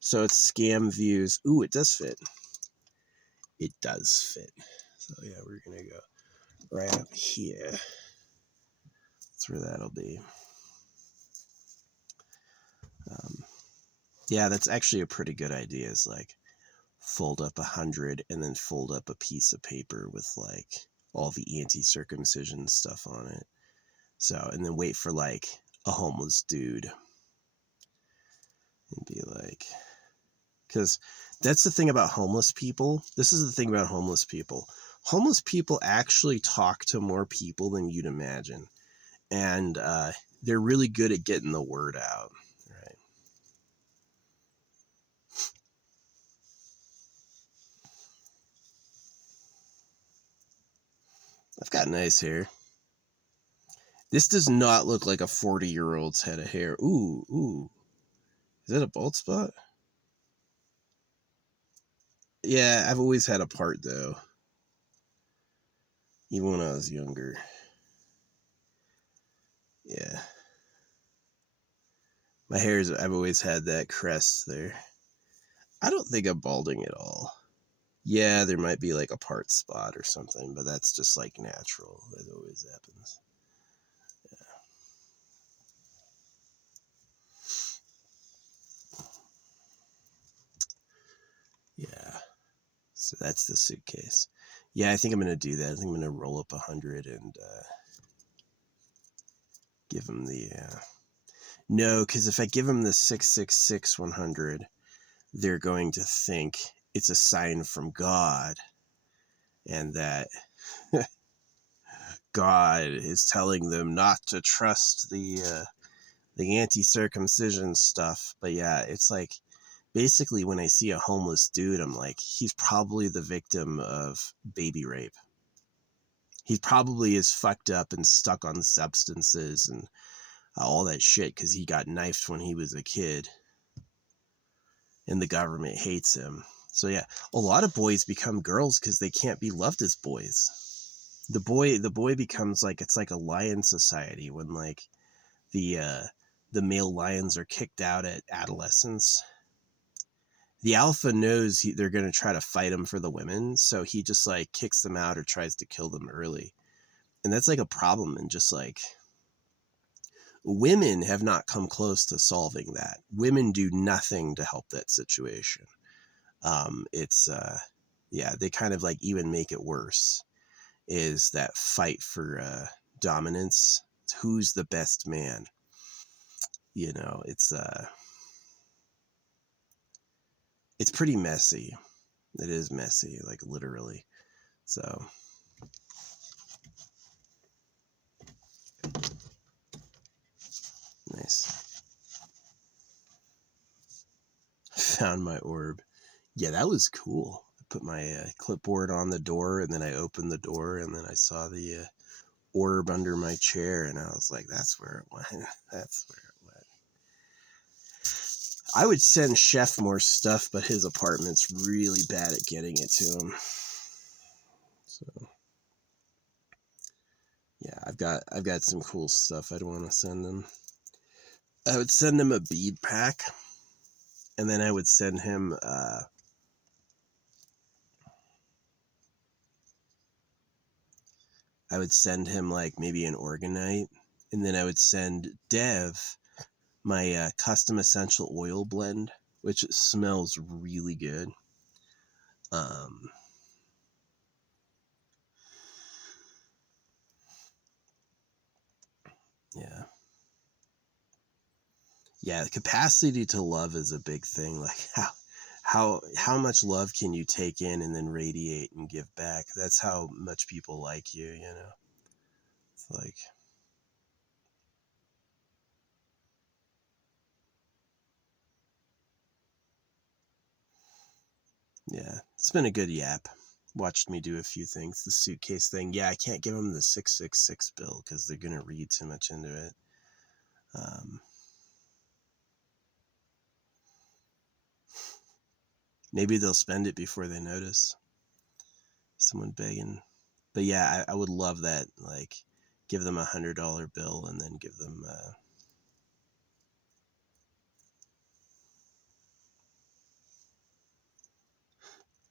So it's scam views. Ooh, it does fit. It does fit. So yeah, we're going to go right up here. That's where that'll be. Yeah, that's actually a pretty good idea. Is like fold up 100 and then fold up a piece of paper with like all the anti-circumcision stuff on it. So, and then wait for like a homeless dude and be like, because that's the thing about homeless people. This is the thing about homeless people. Homeless people actually talk to more people than you'd imagine. And they're really good at getting the word out. Right. I've got nice hair. This does not look like a 40-year-old's head of hair. Ooh. Is that a bald spot? Yeah, I've always had a part though. Even when I was younger. Yeah. My hair's, I've always had that crest there. I don't think I'm balding at all. Yeah, there might be like a part spot or something, but that's just like natural. That always happens. Yeah. So that's the suitcase. Yeah, I think I'm going to do that. I think I'm going to roll up 100 and give him the... No, because if I give him the 666 100, they're going to think it's a sign from God and that God is telling them not to trust the anti-circumcision stuff. But yeah, it's like basically when I see a homeless dude, I'm like, he's probably the victim of baby rape. He probably is fucked up and stuck on substances and all that shit because he got knifed when he was a kid and the government hates him. So yeah, a lot of boys become girls because they can't be loved as boys. The boy becomes like, it's like a lion society when like the male lions are kicked out at adolescence. The alpha knows they're going to try to fight him for the women, so he just like kicks them out or tries to kill them early. And that's like a problem. And just like women have not come close to solving that. Women do nothing to help that situation. It's yeah, they kind of like even make it worse, is that fight for dominance. Who's the best man? You know, it's pretty messy. It is messy, like literally. So nice. Found my orb. Yeah, that was cool. I put my clipboard on the door and then I opened the door and then I saw the orb under my chair and I was like, that's where it went. That's where it went. I would send Chef more stuff, but his apartment's really bad at getting it to him. So yeah, I've got some cool stuff I'd want to send him. I would send him a bead pack, and then I would send him like maybe an orgonite, and then I would send Dev my custom essential oil blend, which smells really good. Yeah. Yeah, the capacity to love is a big thing. Like how much love can you take in and then radiate and give back? That's how much people like you, you know. It's like yeah, It's been a good yap. Watched me do a few things. The suitcase thing. Yeah, I can't give them the 666 bill because they're going to read too much into it. Maybe they'll spend it before they notice. Someone begging. But yeah, I would love that. Like, give them $100 bill and then give them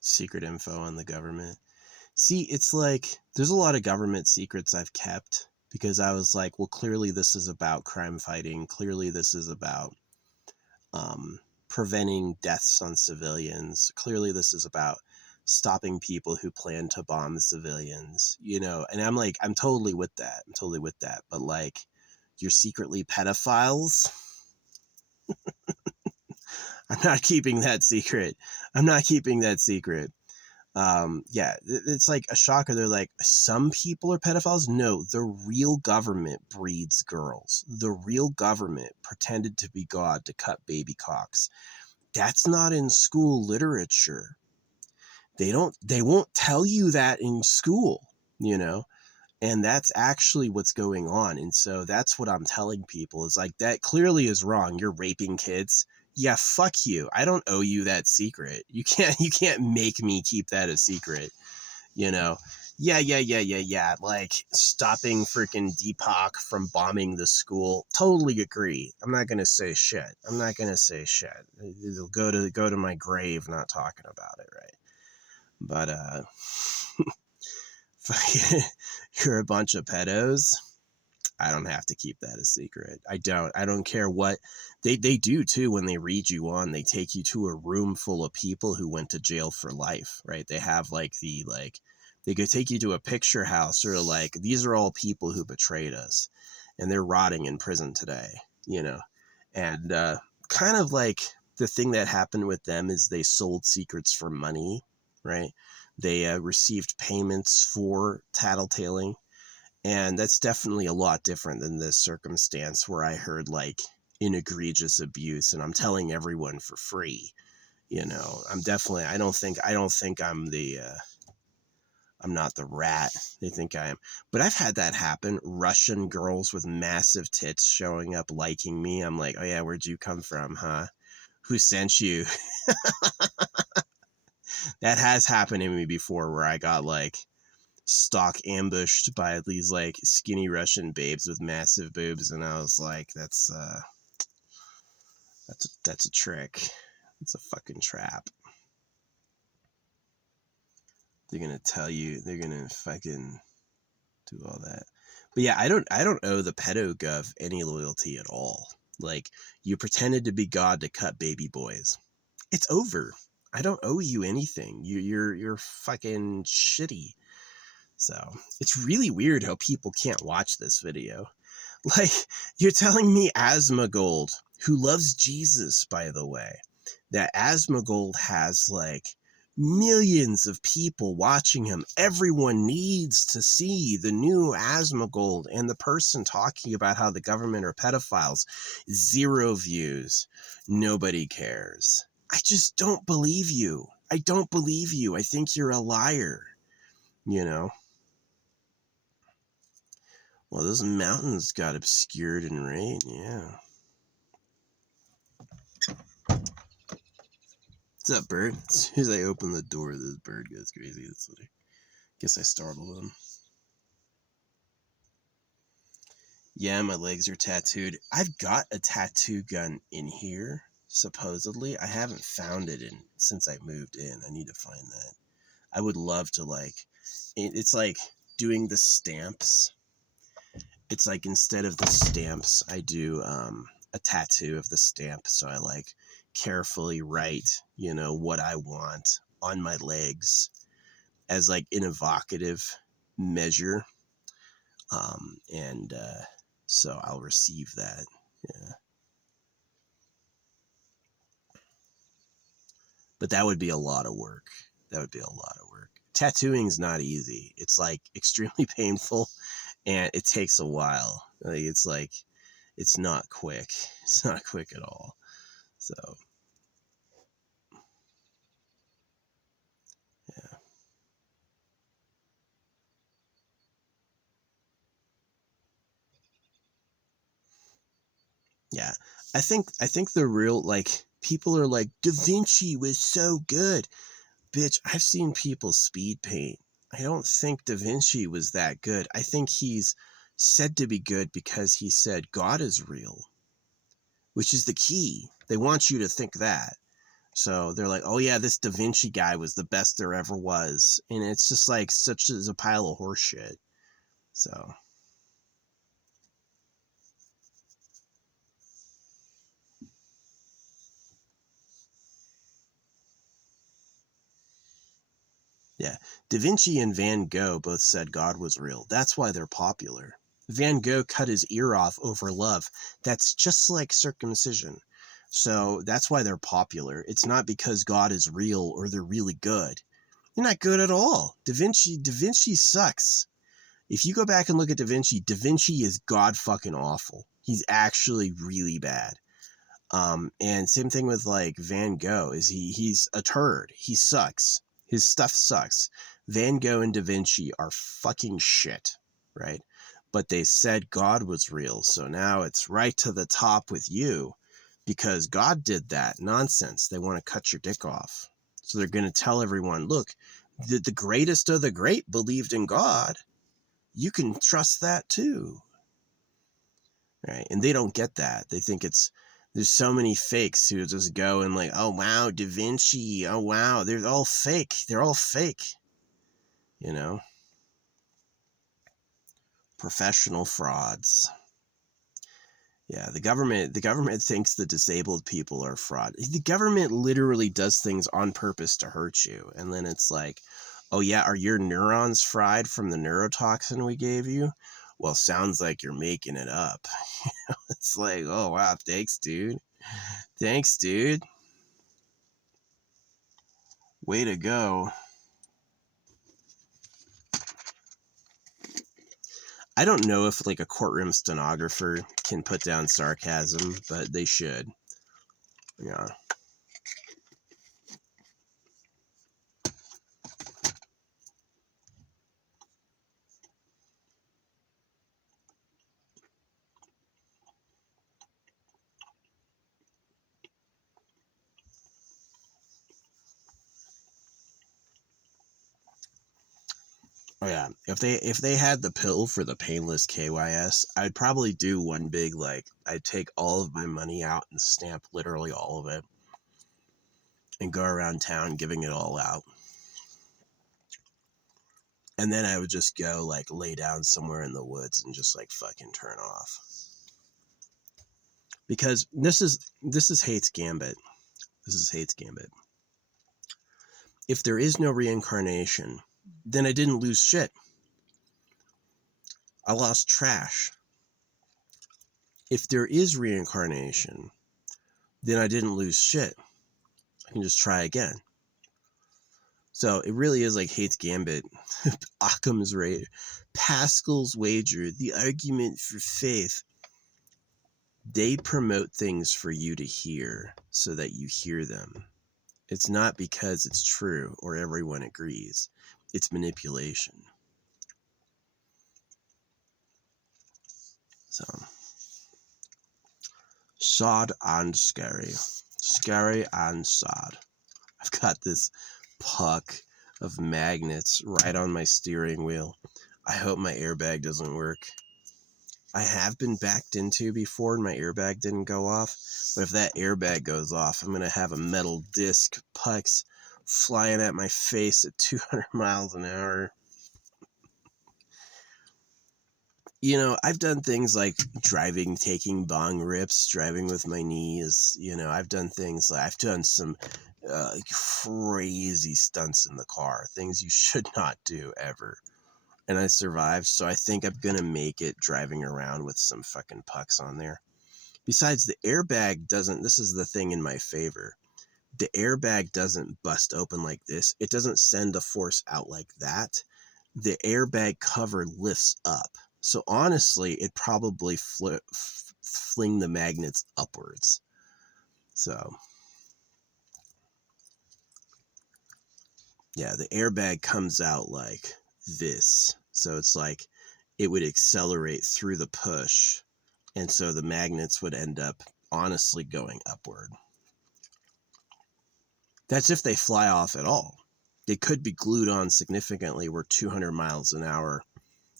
secret info on the government. See, it's like there's a lot of government secrets I've kept because I was like, well, clearly this is about crime fighting. Clearly this is about preventing deaths on civilians. Clearly this is about stopping people who plan to bomb civilians, you know. And I'm like, I'm totally with that. But like, you're secretly pedophiles. I'm not keeping that secret. Yeah, it's like a shocker. They're like, some people are pedophiles. No, the real government breeds girls. The real government pretended to be God to cut baby cocks. That's not in school literature. They won't tell you that in school, you know, and that's actually what's going on. And so that's what I'm telling people is like, that clearly is wrong. You're raping kids. Yeah, fuck you. I don't owe you that secret. You can't make me keep that a secret, you know? Yeah. Like stopping freaking Deepak from bombing the school. Totally agree. I'm not going to say shit. It'll go to my grave not talking about it, right? But, you're a bunch of pedos. I don't have to keep that a secret. I don't care what they do too. When they read you on, they take you to a room full of people who went to jail for life, right? They have they could take you to a picture house or like, these are all people who betrayed us and they're rotting in prison today, you know? And, kind of like the thing that happened with them is they sold secrets for money, right? They received payments for tattletaling. And that's definitely a lot different than this circumstance where I heard like an egregious abuse and I'm telling everyone for free. You know, I don't think I'm not the rat they think I am. But I've had that happen. Russian girls with massive tits showing up liking me. I'm like, oh yeah, where'd you come from, huh? Who sent you? That has happened to me before where I got like stalk ambushed by these like skinny Russian babes with massive boobs, and I was like, that's a trick. It's a fucking trap. They're gonna tell you, they're gonna fucking do all that. But yeah, I don't owe the pedogov any loyalty at all. Like, you pretended to be God to cut baby boys. It's over. I don't owe you anything. You're fucking shitty. So it's really weird how people can't watch this video. Like, you're telling me Asmongold, who loves Jesus, by the way, that Asmongold has like millions of people watching him. Everyone needs to see the new Asmongold, and the person talking about how the government are pedophiles. 0 views. Nobody cares. I just don't believe you. I think you're a liar, you know? Well, those mountains got obscured in rain, yeah. What's up, bird? As soon as I open the door, this bird goes crazy. Guess I startled him. Yeah, my legs are tattooed. I've got a tattoo gun in here, supposedly. I haven't found it since I moved in. I need to find that. I would love to, like... It's like doing the stamps. It's like instead of the stamps, I do a tattoo of the stamp. So I like carefully write, you know, what I want on my legs as like an evocative measure. So I'll receive that. Yeah. But that would be a lot of work. Tattooing is not easy. It's like extremely painful and it takes a while. It's not quick. It's not quick at all. So Yeah. I think the real, like, people are like, Da Vinci was so good. Bitch, I've seen people speed paint. I don't think Da Vinci was that good. I think he's said to be good because he said God is real, which is the key. They want you to think that. So they're like, oh yeah, this Da Vinci guy was the best there ever was. And it's just like such as a pile of horse shit. So yeah. Da Vinci and Van Gogh both said God was real. That's why they're popular. Van Gogh cut his ear off over love. That's just like circumcision. So that's why they're popular. It's not because God is real or they're really good. They're not good at all. Da Vinci sucks. If you go back and look at Da Vinci is god fucking awful. He's actually really bad. And same thing with like Van Gogh is he's a turd. He sucks. His stuff sucks. Van Gogh and Da Vinci are fucking shit, right? But they said God was real, so now it's right to the top with you because God did that nonsense. They want to cut your dick off. So they're going to tell everyone, look, the greatest of the great believed in God. You can trust that too. Right? And they don't get that. They think there's so many fakes who just go and like, oh wow, Da Vinci, oh wow, they're all fake. They're all fake. You know? Professional frauds. Yeah, the government thinks the disabled people are fraud. The government literally does things on purpose to hurt you. And then it's like, oh yeah, are your neurons fried from the neurotoxin we gave you? Well, sounds like you're making it up. It's like, oh wow, thanks, dude. Thanks, dude. Way to go. I don't know if like a courtroom stenographer can put down sarcasm, but they should. Yeah. Oh yeah. If they had the pill for the painless KYS, I'd probably do one big like I'd take all of my money out and stamp literally all of it and go around town giving it all out. And then I would just go like lay down somewhere in the woods and just like fucking turn off. Because this is Hate's Gambit. This is Hate's Gambit. If there is no reincarnation, then I didn't lose shit. I lost trash. If there is reincarnation, then I didn't lose shit. I can just try again. So it really is like Hate's Gambit, Occam's Razor, Pascal's Wager, the argument for faith. They promote things for you to hear so that you hear them. It's not because it's true or everyone agrees. It's manipulation. So, sad and scary. Scary and sad. I've got this puck of magnets right on my steering wheel. I hope my airbag doesn't work. I have been backed into before and my airbag didn't go off. But if that airbag goes off, I'm going to have a metal disc pucks flying at my face at 200 miles an hour. You know, I've done things like driving, taking bong rips, driving with my knees. You know, I've done things like I've done some crazy stunts in the car, things you should not do ever. And I survived, so I think I'm going to make it driving around with some fucking pucks on there. Besides, the airbag doesn't, this is the thing in my favor. The airbag doesn't bust open like this. It doesn't send a force out like that. The airbag cover lifts up. So honestly, it probably fling the magnets upwards. So yeah, the airbag comes out like this. So it's like it would accelerate through the push And so the magnets would end up honestly going upward. That's if they fly off at all. They could be glued on significantly where 200 miles an hour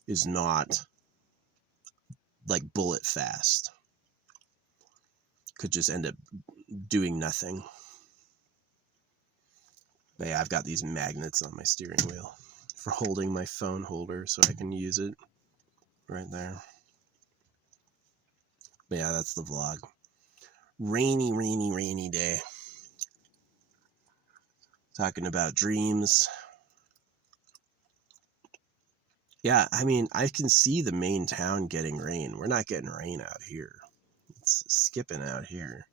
is not like bullet fast. Could just end up doing nothing. But yeah, I've got these magnets on my steering wheel for holding my phone holder so I can use it right there. But yeah, that's the vlog. Rainy, rainy, rainy day. Talking about dreams. Yeah, I mean, I can see the main town getting rain. We're not getting rain out here. It's skipping out here.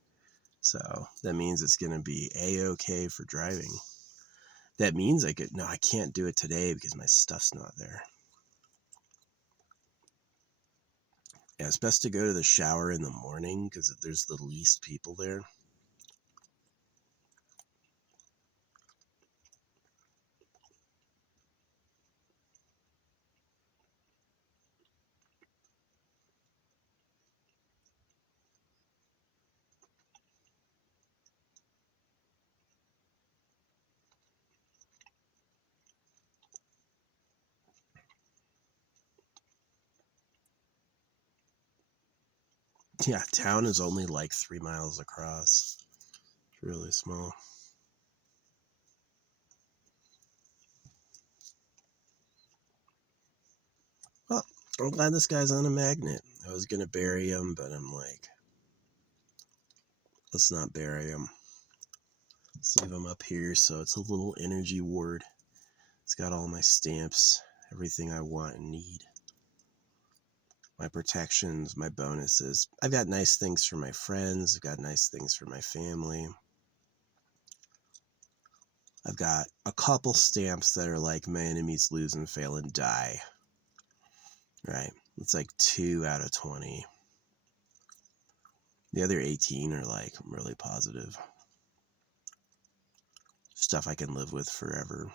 So that means it's going to be A-okay for driving. That means I can't do it today because my stuff's not there. Yeah, it's best to go to the shower in the morning because there's the least people there. Yeah, town is only like 3 miles across. It's really small. Well, I'm glad this guy's on a magnet. I was going to bury him, but I'm like, let's not bury him. Let's leave him up here so it's a little energy ward. It's got all my stamps, everything I want and need. My protections, my bonuses. I've got nice things for my friends. I've got nice things for my family. I've got a couple stamps that are like my enemies lose and fail and die. Right? It's like 2 out of 20. The other 18 are like really positive. Stuff I can live with forever.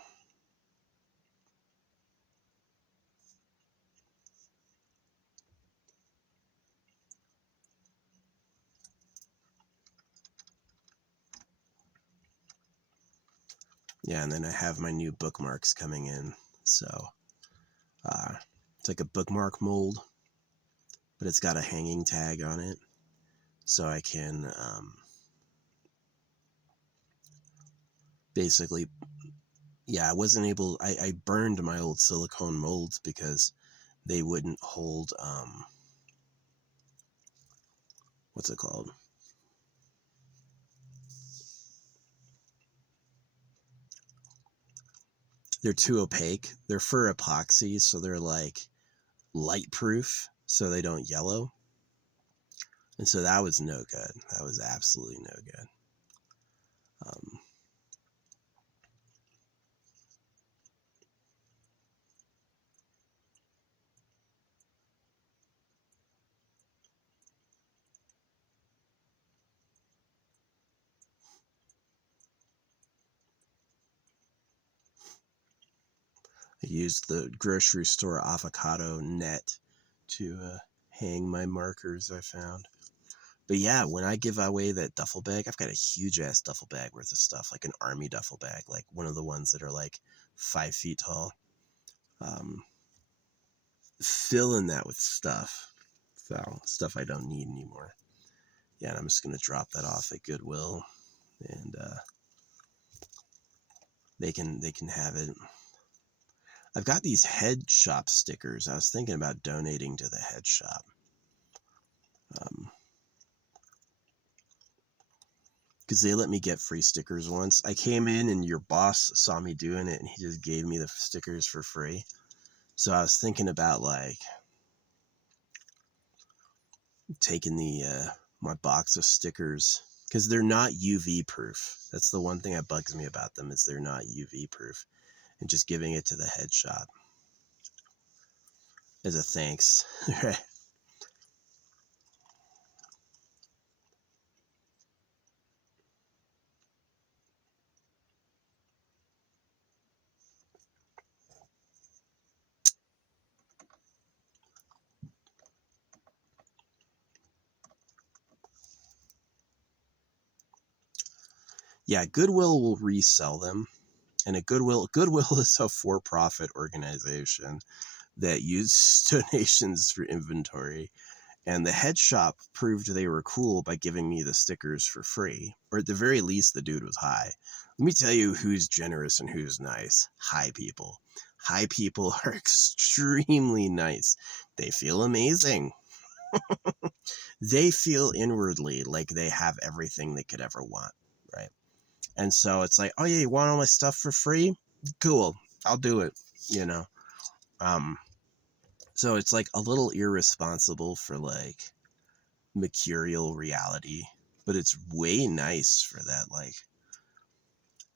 Yeah, and then I have my new bookmarks coming in. So it's like a bookmark mold, but it's got a hanging tag on it. So I can basically, yeah, I burned my old silicone molds because they wouldn't hold, what's it called? They're too opaque. They're for epoxy, so they're like light proof, so they don't yellow. And so that was no good. That was absolutely no good. I used the grocery store avocado net to hang my markers I found. But yeah, when I give away that duffel bag, I've got a huge ass duffel bag worth of stuff, like an army duffel bag, like one of the ones that are like 5 feet tall. Filling that with stuff. So stuff I don't need anymore. Yeah, and I'm just gonna drop that off at Goodwill, and they can have it. I've got these head shop stickers. I was thinking about donating to the head shop. Because they let me get free stickers once. I came in and your boss saw me doing it and he just gave me the stickers for free. So I was thinking about like taking the my box of stickers, because they're not UV proof. That's the one thing that bugs me about them, is they're not UV proof, and just giving it to the head shop as a thanks. Right. Yeah, Goodwill will resell them. And Goodwill is a for-profit organization that uses donations for inventory. And the head shop proved they were cool by giving me the stickers for free. Or at the very least, the dude was high. Let me tell you who's generous and who's nice. High people. High people are extremely nice. They feel amazing. They feel inwardly like they have everything they could ever want, right? And so it's like, oh yeah, you want all my stuff for free? Cool, I'll do it, you know? So it's like a little irresponsible for like mercurial reality, but it's way nice for that like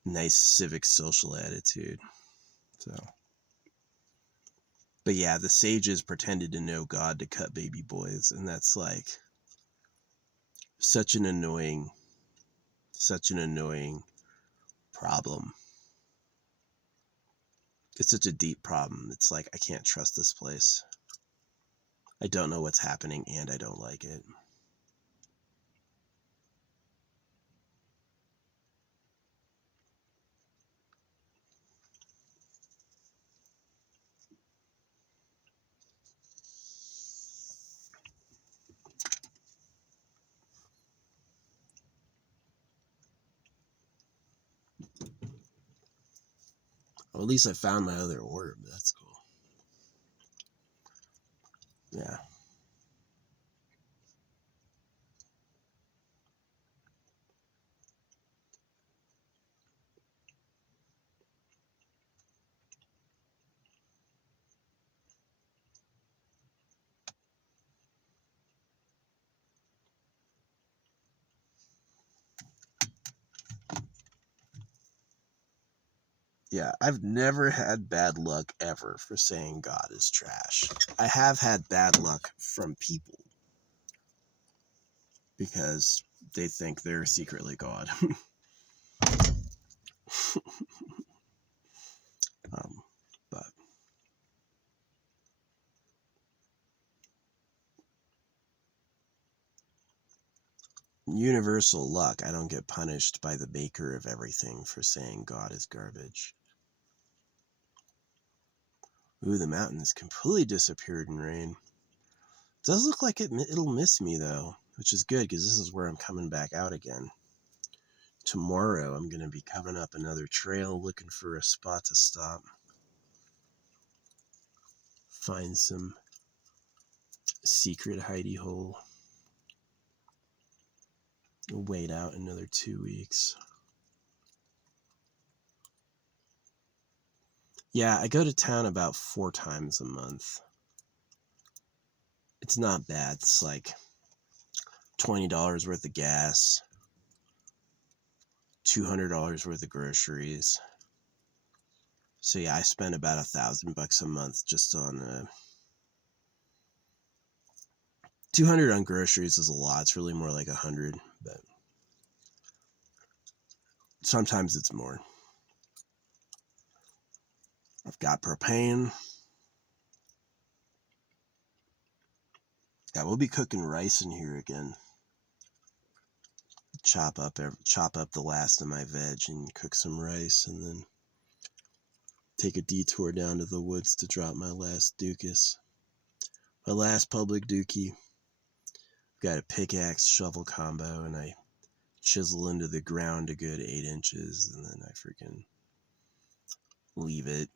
nice civic social attitude. So, but yeah, the sages pretended to know God to cut baby boys, and that's like such an annoying problem. It's such a deep problem. It's like, I can't trust this place. I don't know what's happening and I don't like it. Well, at least I found my other orb. That's cool. Yeah. Yeah, I've never had bad luck ever for saying God is trash. I have had bad luck from people because they think they're secretly God. But universal luck, I don't get punished by the maker of everything for saying God is garbage. Ooh, the mountain has completely disappeared in rain. It does look like it'll miss me though, which is good because this is where I'm coming back out again. Tomorrow I'm going to be coming up another trail looking for a spot to stop. Find some secret hidey hole. Wait out another 2 weeks. Yeah, I go to town about 4 times a month. It's not bad. It's like $20 worth of gas, $200 worth of groceries. So yeah, I spend about $1,000 a month just on 200 on groceries is a lot. It's really more like 100, but sometimes it's more. I've got propane. Yeah, we'll be cooking rice in here again. Chop up the last of my veg and cook some rice, and then take a detour down to the woods to drop my last dookus. My last public dookie. Got a pickaxe shovel combo, and I chisel into the ground a good 8 inches, and then I freaking leave it.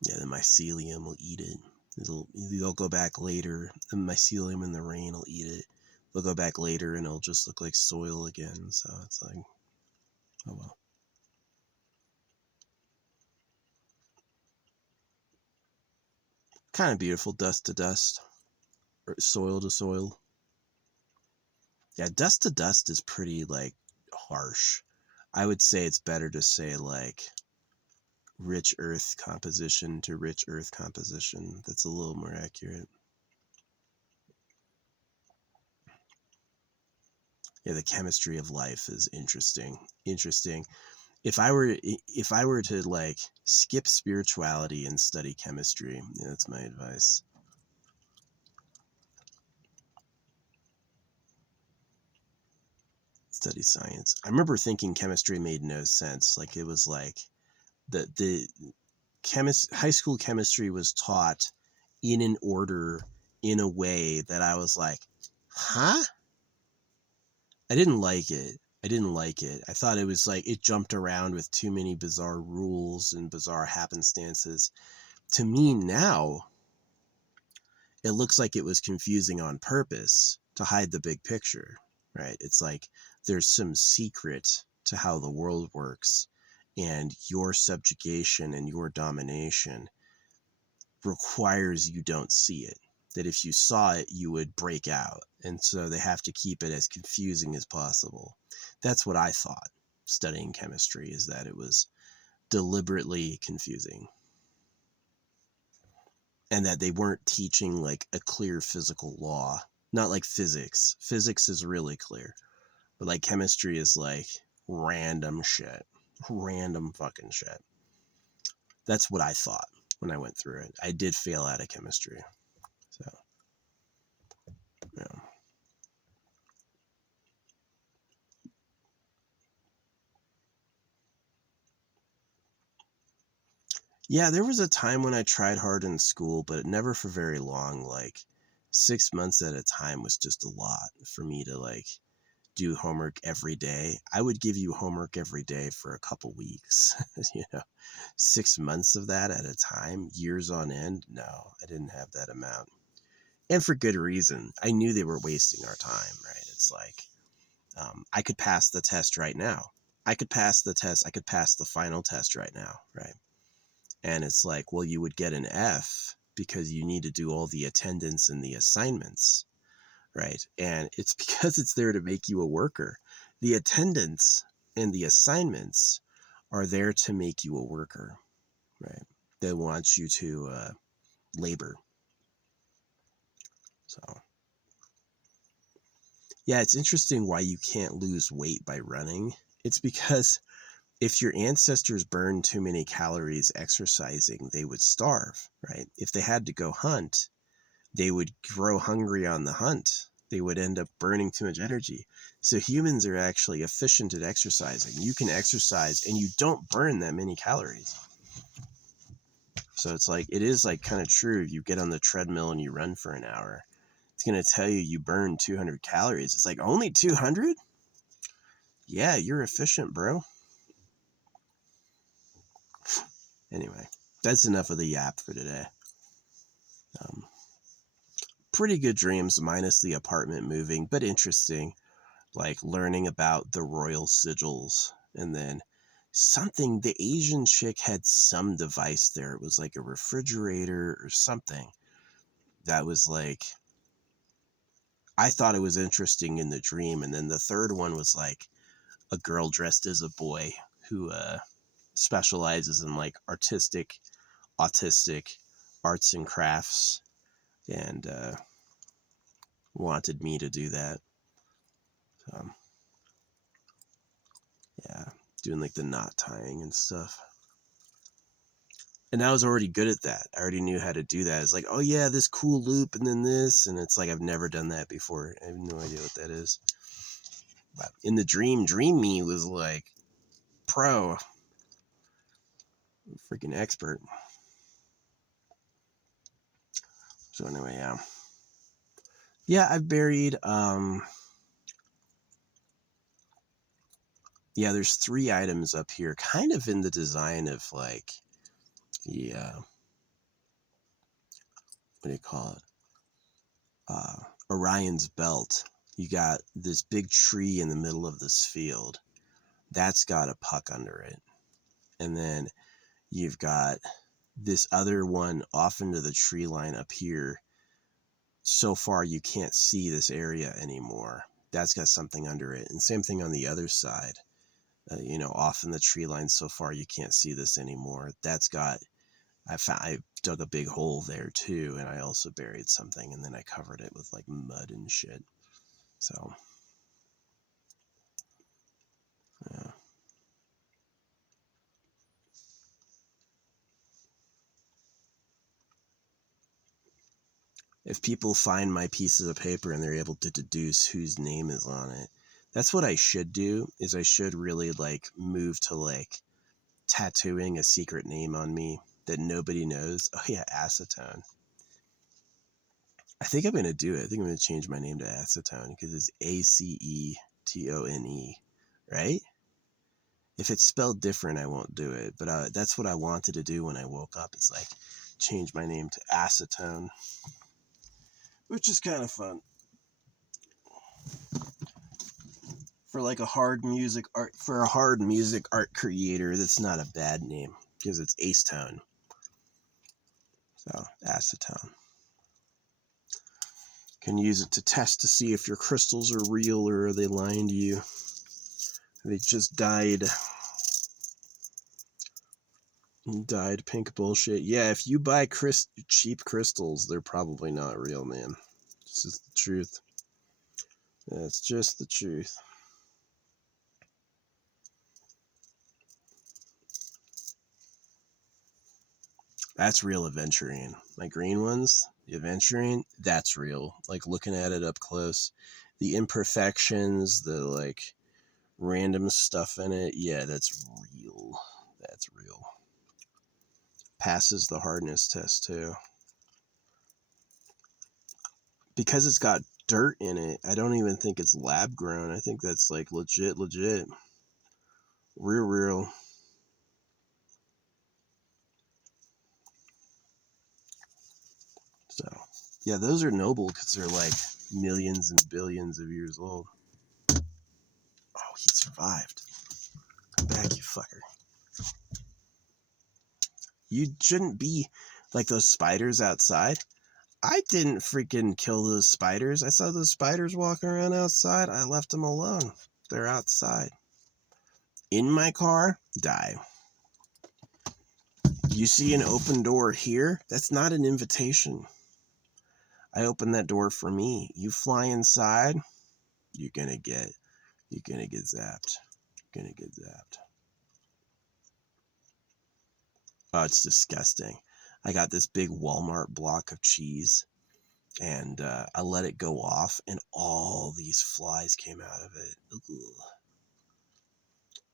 Yeah, the mycelium will eat it. They'll go back later. The mycelium and the rain will eat it. They'll go back later, and it'll just look like soil again. So it's like, oh well. Kind of beautiful, dust to dust, or soil to soil. Yeah, dust to dust is pretty like harsh. I would say it's better to say like rich earth composition to rich earth composition. That's a little more accurate. Yeah, the chemistry of life is interesting. If I were to like skip spirituality and study chemistry, yeah, that's my advice. study science. I remember thinking chemistry made no sense. Like it was like the high school chemistry was taught in an order in a way that I was like, huh? I didn't like it. I thought it was like it jumped around with too many bizarre rules and bizarre happenstances. To me now, it looks like it was confusing on purpose to hide the big picture, right? It's like there's some secret to how the world works, and your subjugation and your domination requires you don't see it. That if you saw it, you would break out. And so they have to keep it as confusing as possible. That's what I thought studying chemistry, is that it was deliberately confusing. And that they weren't teaching like a clear physical law. Not like physics. Physics is really clear. But like chemistry is like random shit. Random fucking shit. That's what I thought when I went through it. I did fail out of chemistry. So, yeah. Yeah, there was a time when I tried hard in school, but never for very long. Like 6 months at a time was just a lot for me to like do homework every day. I would give you homework every day for a couple weeks. 6 months of that at a time, years on end. No, I didn't have that amount. And for good reason. I knew they were wasting our time, right? It's like, I could pass the test right now. I could pass the test. I could pass the final test right now, right? And it's like, well, you would get an F because you need to do all the attendance and the assignments, right? And it's because it's there to make you a worker. The attendance and the assignments are there to make you a worker, right? They want you to labor. So, yeah, it's interesting why you can't lose weight by running. It's because if your ancestors burned too many calories exercising, they would starve, right? If they had to go hunt, they would grow hungry on the hunt. They would end up burning too much energy. So humans are actually efficient at exercising. You can exercise and you don't burn that many calories. So it's like, it is like kind of true. You get on the treadmill and you run for an hour. It's going to tell you burn 200 calories. It's like, only 200? Yeah, you're efficient, bro. Anyway, that's enough of the yap for today. Pretty good dreams minus the apartment moving, but interesting. Like learning about the royal sigils, and then something, the Asian chick had some device there. It was like a refrigerator or something that was like, I thought it was interesting in the dream. And then the third one was like a girl dressed as a boy who specializes in like autistic arts and crafts, and wanted me to do that. So, yeah, doing like the knot tying and stuff. And I was already good at that. I already knew how to do that. It's like, oh yeah, this cool loop and then this. And it's like, I've never done that before. I have no idea what that is. But in the dream me was like pro, freaking expert. So anyway, yeah. Yeah, I've buried, yeah, there's 3 items up here, kind of in the design of like the, what do you call it? Orion's belt. You got this big tree in the middle of this field. That's got a puck under it. And then you've got this other one off into the tree line up here. So far you can't see this area anymore. That's got something under it. And same thing on the other side. Off in the tree line so far you can't see this anymore. That's got, I dug a big hole there too, and I also buried something, and then I covered it with like mud and shit. So, yeah. If people find my pieces of paper and they're able to deduce whose name is on it, That's what I should do, is I should really like move to like tattooing a secret name on me that nobody knows. Oh yeah, Acetone. I think I'm going to do it. I think I'm going to change my name to Acetone because it's Acetone, right? If it's spelled different, I won't do it. But that's what I wanted to do when I woke up. It's like change my name to Acetone, which is kind of fun. For like a hard music art creator, that's not a bad name because it's Acetone. So Acetone. Can use it to test to see if your crystals are real or are they lying to you. They just dyed pink bullshit. Yeah, if you buy cheap crystals, they're probably not real, man. It's just the truth. That's just the truth. That's real aventurine. My green ones, the aventurine, that's real. Like looking at it up close. The imperfections, the like random stuff in it, yeah, that's real. That's real. Passes the hardness test too. Because it's got dirt in it, I don't even think it's lab grown. I think that's like legit. Real. So, yeah, those are noble because they're like millions and billions of years old. Oh, he survived. Come back, you fucker. You shouldn't be like those spiders outside. I didn't freaking kill those spiders. I saw those spiders walking around outside. I left them alone. They're outside. In my car, die. You see an open door here? That's not an invitation. I opened that door for me. You fly inside, you're gonna get zapped. You're gonna get zapped. Oh, it's disgusting. I got this big Walmart block of cheese, and I let it go off, and all these flies came out of it. Ugh.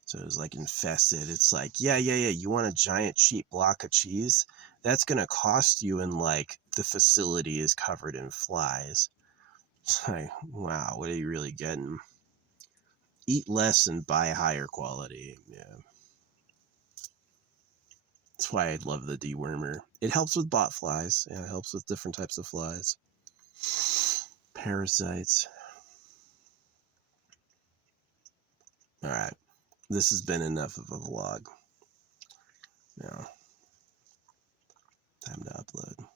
So it was like infested. It's like, yeah. You want a giant cheap block of cheese? That's going to cost you, and like the facility is covered in flies. It's like, wow, what are you really getting? Eat less and buy higher quality. Yeah. That's why I love the dewormer. It helps with bot flies. Yeah, it helps with different types of flies. Parasites. All right. This has been enough of a vlog. Now, time to upload.